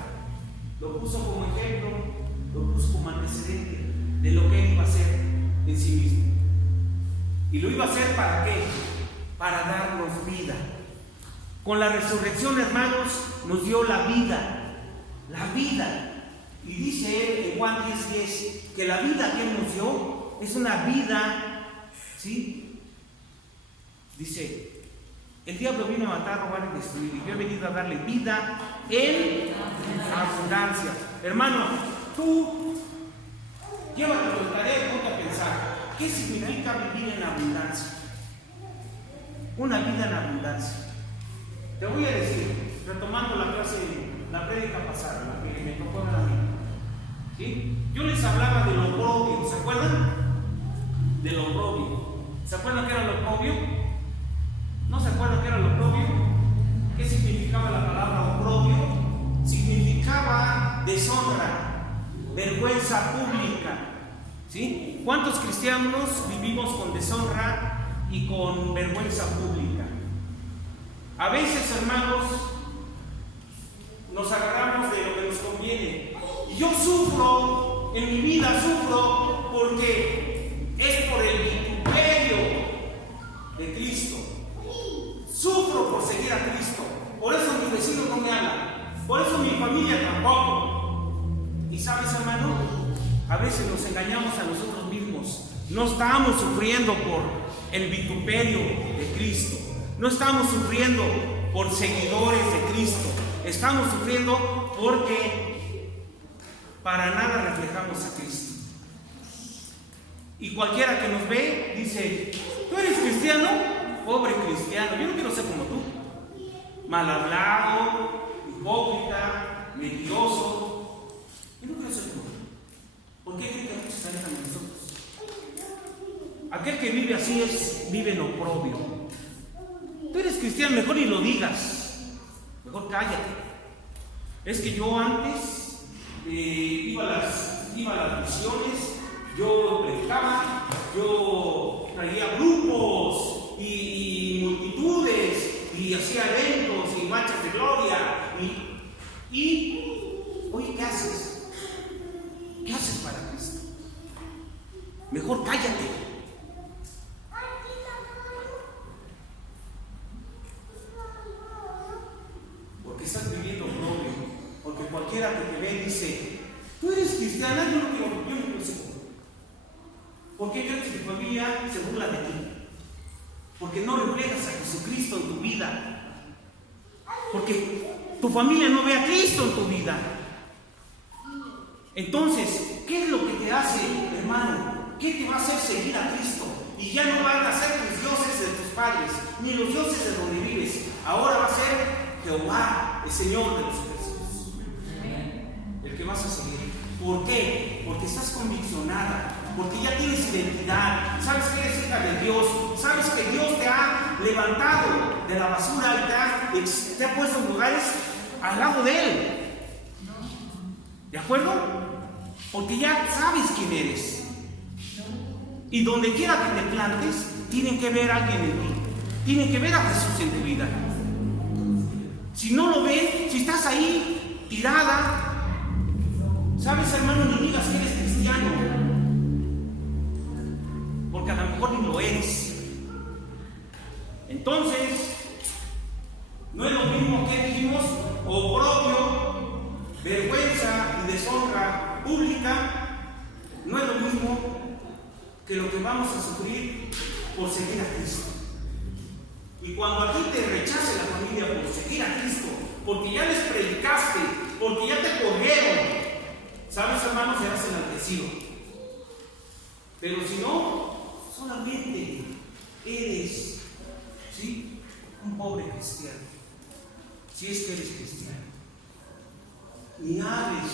Lo puso como ejemplo, lo puso como antecedente de lo que él iba a hacer en sí mismo. ¿Y lo iba a hacer para qué? Para darnos vida. Con la resurrección, hermanos, nos dio la vida. La vida. Y dice él en Juan 10:10 que la vida que él nos dio es una vida, ¿sí? Dice, el diablo vino a matar, robar y destruir, y yo he venido a darle vida en abundancia. Hermano, tú llévatelo de tarea y ponte a pensar, ¿qué significa vivir en abundancia? Una vida en abundancia. Te voy a decir, retomando la clase, la prédica pasada, la que me tocó a mí, ¿sí? Yo les hablaba de lo oprobio, ¿se acuerdan? De lo oprobio. ¿Se acuerdan qué era lo oprobio? ¿No se acuerdan qué era lo oprobio? ¿Qué significaba la palabra oprobio? Significaba deshonra, vergüenza pública, ¿sí? ¿Cuántos cristianos vivimos con deshonra y con vergüenza pública? A veces, hermanos, nos agarramos de lo que nos conviene. Y yo sufro, en mi vida sufro, porque es por el vituperio de Cristo. Sufro por seguir a Cristo. Por eso mis vecinos no me hablan. Por eso mi familia tampoco. Y sabes, hermano, a veces nos engañamos a nosotros mismos. No estamos sufriendo por el vituperio de Cristo. No estamos sufriendo por seguidores de Cristo. Estamos sufriendo porque para nada reflejamos a Cristo. Y cualquiera que nos ve dice, ¿tú eres cristiano? Pobre cristiano, yo no quiero ser como tú. Mal hablado, hipócrita, mentiroso. Yo no quiero ser como tú. ¿Por qué creen que muchos se alejan de nosotros? Aquel que vive así vive en oprobio. Tú eres cristiano, mejor ni lo digas. Mejor cállate. Es que yo antes iba a las misiones, yo predicaba, yo traía grupos y multitudes y hacía eventos y marchas de gloria y oye, ¿qué haces? ¿Qué haces para Cristo? Mejor cállate. Porque estás viviendo oprobio. Porque cualquiera que te ve dice, tú eres cristiana, yo no quiero ser como tú. ¿Por qué crees que tu familia se burla de ti? Porque no reflejas a Jesucristo en tu vida. Porque tu familia no ve a Cristo en tu vida. Entonces, ¿qué es lo que te hace, hermano? ¿Qué te va a hacer seguir a Cristo? Y ya no van a ser tus dioses de tus padres, ni los dioses de donde vives. Ahora va a ser Jehová, el Señor de los ejércitos, el que vas a seguir. ¿Por qué? Porque estás conviccionada, porque ya tienes identidad, sabes que eres hija de Dios, sabes que Dios te ha levantado de la basura y te ha puesto en lugares al lado de Él. ¿De acuerdo? Porque ya sabes quién eres. Y donde quiera que te plantes, tienen que ver a alguien en ti, tienen que ver a Jesús en tu vida. Si no lo ven, si estás ahí tirada, sabes, hermano, ni digas que eres cristiano, porque a lo mejor ni lo eres. Entonces, no es lo mismo que dijimos, oprobio, vergüenza y deshonra pública, no es lo mismo que lo que vamos a sufrir por seguir a Cristo. Y cuando a ti te rechace la familia por seguir a Cristo, porque ya les predicaste, porque ya te corrieron, ¿sabes, hermanos? Serás enaltecido. Pero si no, solamente eres, ¿sí?, un pobre cristiano. Si es que eres cristiano. Ni hables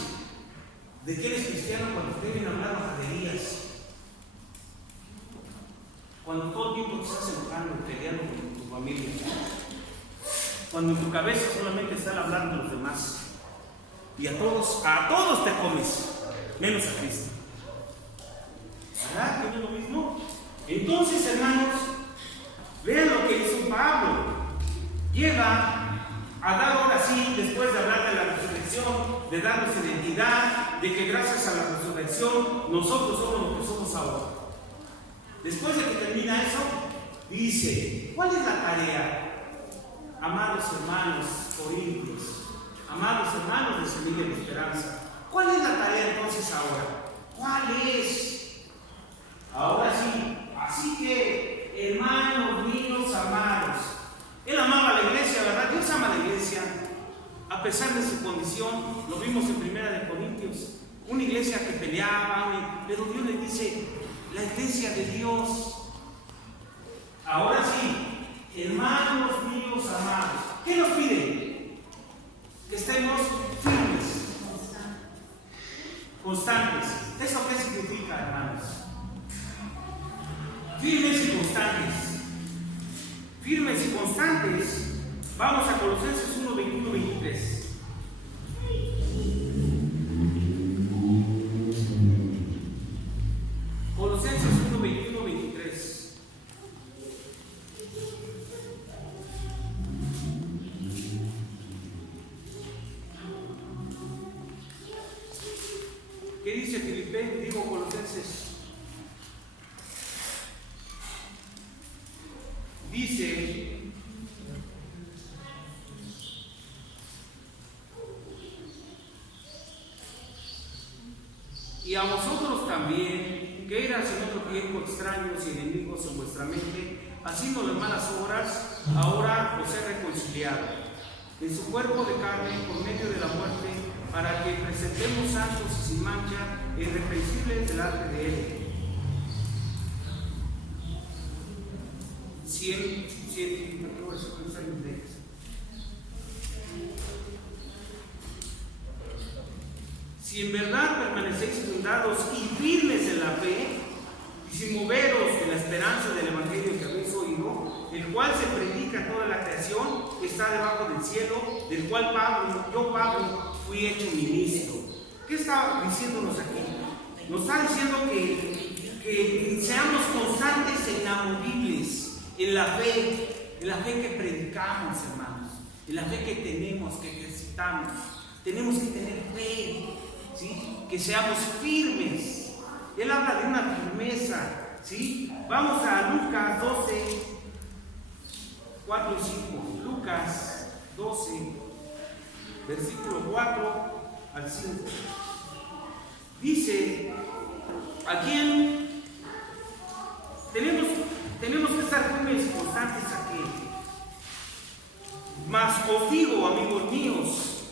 de que eres cristiano cuando te vienen a hablar majaderías. Cuando todo el tiempo te estás enojando y peleando con tu familia. Cuando en tu cabeza solamente están hablando de los demás. Y a todos te comes, menos a Cristo. ¿Verdad que no es lo mismo? Entonces, hermanos, vean lo que hizo Pablo. Llega a dar ahora sí, después de hablar de la resurrección, de darnos identidad, de que gracias a la resurrección nosotros somos lo que somos ahora. Después de que termina eso, dice, ¿cuál es la tarea? Amados hermanos corintios, amados hermanos de Semilla de Esperanza, ¿cuál es la tarea entonces ahora? ¿Cuál es? Ahora sí, así que, hermanos míos amados, él amaba a la iglesia, ¿verdad? Dios ama a la iglesia, a pesar de su condición. Lo vimos en 1 de Corintios, una iglesia que peleaba, pero Dios le dice, la iglesia de Dios. Ahora sí, hermanos míos amados, ¿qué nos pide? Que estemos firmes, constantes. ¿Eso qué significa, hermanos? Firmes y constantes. Firmes y constantes. Vamos a Colosenses 1, 21, 23. Colosenses 1, 21, 23. ¿Qué dice Filipenses? Digo Colosenses. Dice, y a vosotros también, que eras en otro tiempo extraños y enemigos en vuestra mente, haciendo las malas obras, ahora os he reconciliado en su cuerpo de carne por medio de la muerte, para que presentemos santos y sin mancha e irreprensibles delante de Él. Si en verdad permanecéis fundados y firmes en la fe, y sin moveros de la esperanza del evangelio que habéis oído, el cual se predica en toda la creación, que está debajo del cielo, del cual Pablo, fui hecho ministro. ¿Qué está diciéndonos aquí? Nos está diciendo que seamos constantes e inamovibles en la fe que predicamos, hermanos, en la fe que tenemos, que ejercitamos. Tenemos que tener fe, ¿sí? Que seamos firmes. Él habla de una firmeza, ¿sí? Vamos a Lucas 12, 4 y 5. Lucas 12, versículo 4 al 5. Dice, ¿a quién? Tenemos que estar firmes y constantes aquí. Mas os digo, amigos míos,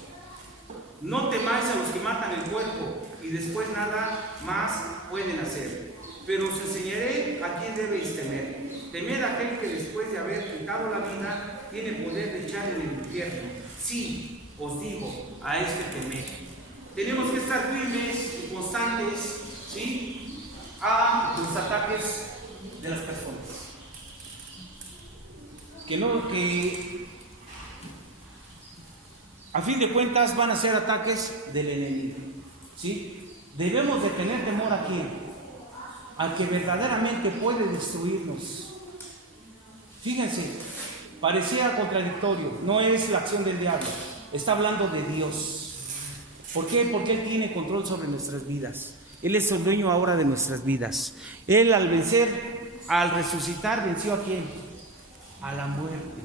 no temáis a los que matan el cuerpo y después nada más pueden hacer. Pero os enseñaré a quién debéis temer. Temed a aquel que después de haber quitado la vida tiene poder de echar en el infierno. Sí, os digo, a este temed. Tenemos que estar firmes y constantes, ¿sí?, a los ataques de las personas. Que a fin de cuentas van a ser ataques del enemigo, ¿sí? Debemos de tener temor a quién, al que verdaderamente puede destruirnos. Fíjense, parecía contradictorio, no es la acción del diablo, está hablando de Dios. ¿Por qué? Porque Él tiene control sobre nuestras vidas. Él es el dueño ahora de nuestras vidas. Él al vencer, al resucitar, venció ¿a quién? A la muerte,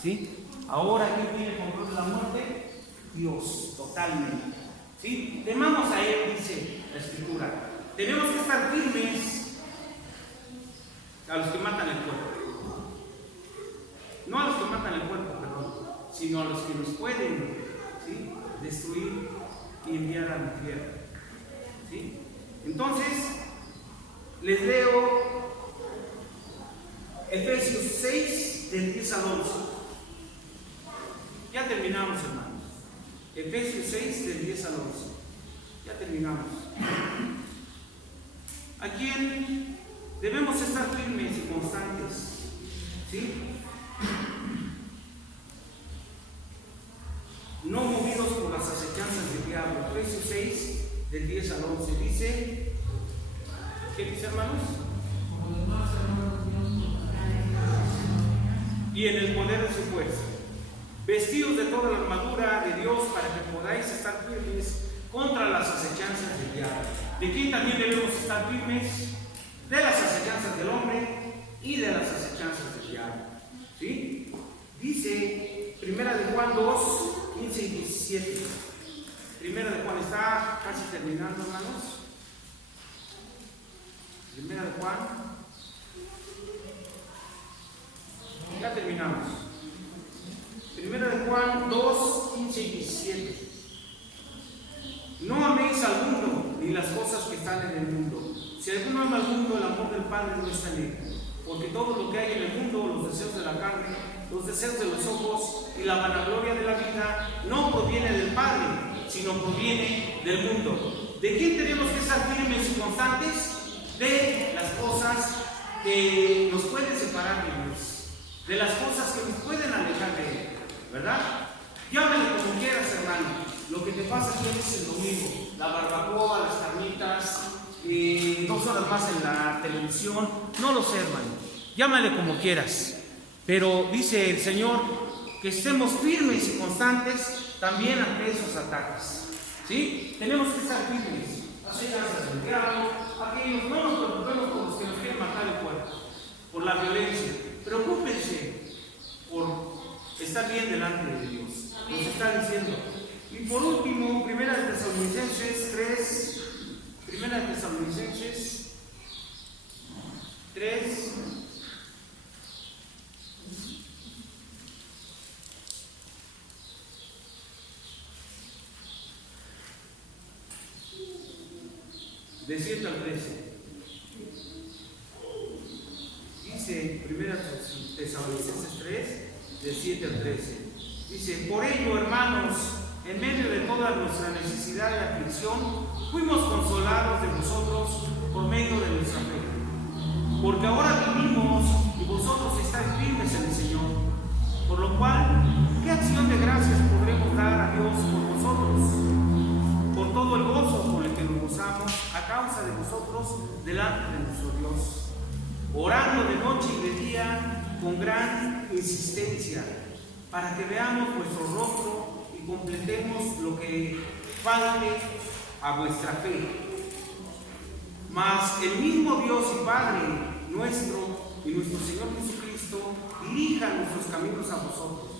¿sí? Ahora, ¿quién tiene control de la muerte? Dios, totalmente, ¿sí? Temamos a Él, dice la Escritura. Tenemos que estar firmes a los que matan el cuerpo. no a los que matan el cuerpo, perdón, sino a los que nos pueden, ¿sí?, destruir y enviar al infierno, ¿sí? Entonces, les leo Efesios 6, del 10 al 11. Ya terminamos, hermanos. Efesios 6, del 10 al 11. Ya terminamos. ¿A quién debemos estar firmes y constantes? ¿Sí? No movidos por las acechanzas del diablo. Efesios 6, del 10 al 11. Dice, ¿qué dice, hermanos? Y en el poder de su fuerza, vestidos de toda la armadura de Dios para que podáis estar firmes contra las acechanzas del diablo. ¿De quién también debemos estar firmes? De las acechanzas del hombre y de las acechanzas del diablo. ¿Sí? Dice Primera de Juan 2, 15 y 17. Primera de Juan, está casi terminando, hermanos. Primera de Juan. Ya terminamos. Primera de Juan 2, 15 y 17. No améis al mundo ni las cosas que están en el mundo. Si alguno ama al mundo, el amor del Padre no está en él. Porque todo lo que hay en el mundo, los deseos de la carne, los deseos de los ojos y la vanagloria de la vida, no proviene del Padre, sino proviene del mundo. ¿De quién tenemos que estar firmes y constantes? De las cosas que nos pueden separar de Dios, de las cosas que nos pueden alejar de Él, ¿verdad? Llámale como quieras, hermano. Lo que te pasa aquí es el domingo, la barbacoa, las carnitas, 2 horas más en la televisión, no lo sé, hermano. Llámale como quieras. Pero dice el Señor que estemos firmes y constantes también ante esos ataques. ¿Sí? Tenemos que estar firmes. Las hijas del diablo, aquellos, no nos preocupemos por los que nos quieren matar el cuerpo, por la violencia. Preocúpense por estar bien delante de Dios. Nos está diciendo. Y por último, Primera de Tesalonicenses 3, Primera de Tesalonicenses 3, de 7 al 13. Dice Primera de Tesalonicenses 3, de 7 al 13. Dice, por ello, hermanos, en medio de toda nuestra necesidad y aflicción, fuimos consolados de vosotros por medio de nuestra fe. Porque ahora vivimos y vosotros estáis firmes en el Señor. Por lo cual, ¿qué acción de gracias podremos dar a Dios por vosotros? Por todo el gozo con el que nos gozamos a causa de vosotros delante de nuestro Dios. Orando de noche y de día con gran insistencia, para que veamos vuestro rostro y completemos lo que falte a vuestra fe. Mas el mismo Dios y Padre nuestro y nuestro Señor Jesucristo dirija nuestros caminos a vosotros.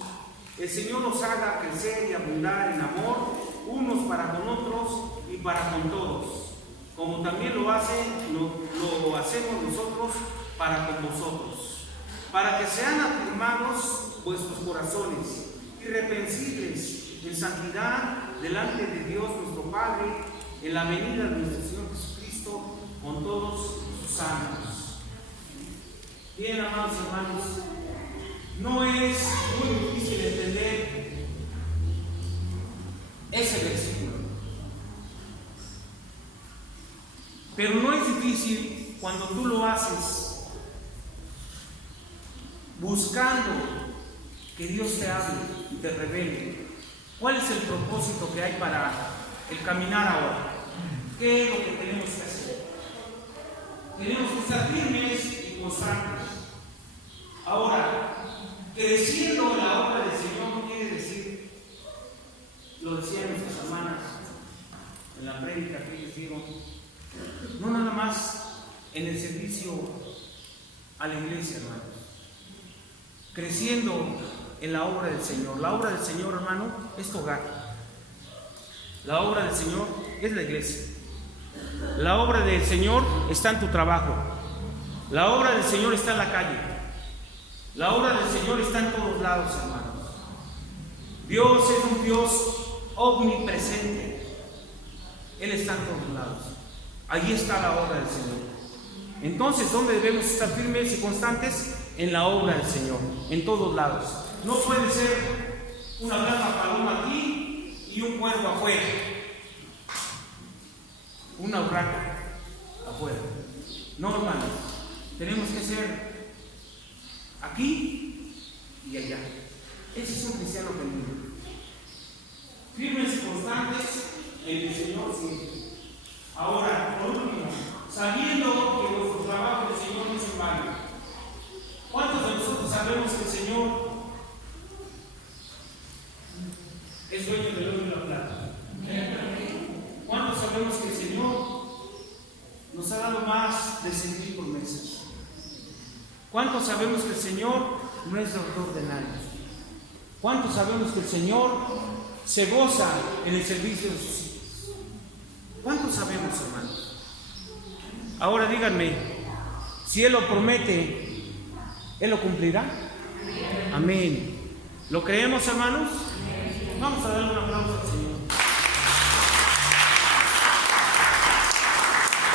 El Señor os haga crecer y abundar en amor unos para con otros y para con todos, como también lo hacemos nosotros para con vosotros, para que sean afirmados vuestros corazones, irreprensibles en santidad delante de Dios nuestro Padre, en la venida de nuestro Señor Jesucristo con todos sus santos. Bien, amados hermanos, no es muy difícil entender ese versículo, pero no es difícil cuando tú lo haces buscando que Dios te hable y te revele cuál es el propósito que hay para el caminar ahora. ¿Qué es lo que tenemos que hacer? Tenemos que estar firmes y constantes. Ahora, creciendo en la obra del Señor no quiere decir, lo decían nuestras hermanas en la prédica que les digo, no nada más en el servicio a la iglesia, hermanos. Creciendo en la obra del Señor. La obra del Señor, hermano, es tu hogar. La obra del Señor es la iglesia. La obra del Señor está en tu trabajo. La obra del Señor está en la calle. La obra del Señor está en todos lados, hermanos. Dios es un Dios omnipresente. Él está en todos lados. Allí está la obra del Señor. Entonces, ¿dónde debemos estar firmes y constantes? En la obra del Señor, en todos lados. No puede ser una blanca paloma aquí y un cuervo afuera, una urraca afuera. No, hermanos, tenemos que ser aquí y allá. Ese es un cristiano genuino. Firmes y constantes en el Señor siempre. Ahora, por último, sabiendo que vuestro trabajo del Señor no es en vano. ¿Cuántos de nosotros sabemos que el Señor es dueño del oro y la plata? ¿Cuántos sabemos que el Señor nos ha dado más de 100,000 promesas? ¿Cuántos sabemos que el Señor no es doctor de nadie? ¿Cuántos sabemos que el Señor se goza en el servicio de sus hijos? ¿Cuántos sabemos, hermanos? Ahora díganme, si Él lo promete, ¿Él lo cumplirá? Amén. ¿Lo creemos, hermanos? Vamos a darle un aplauso al Señor.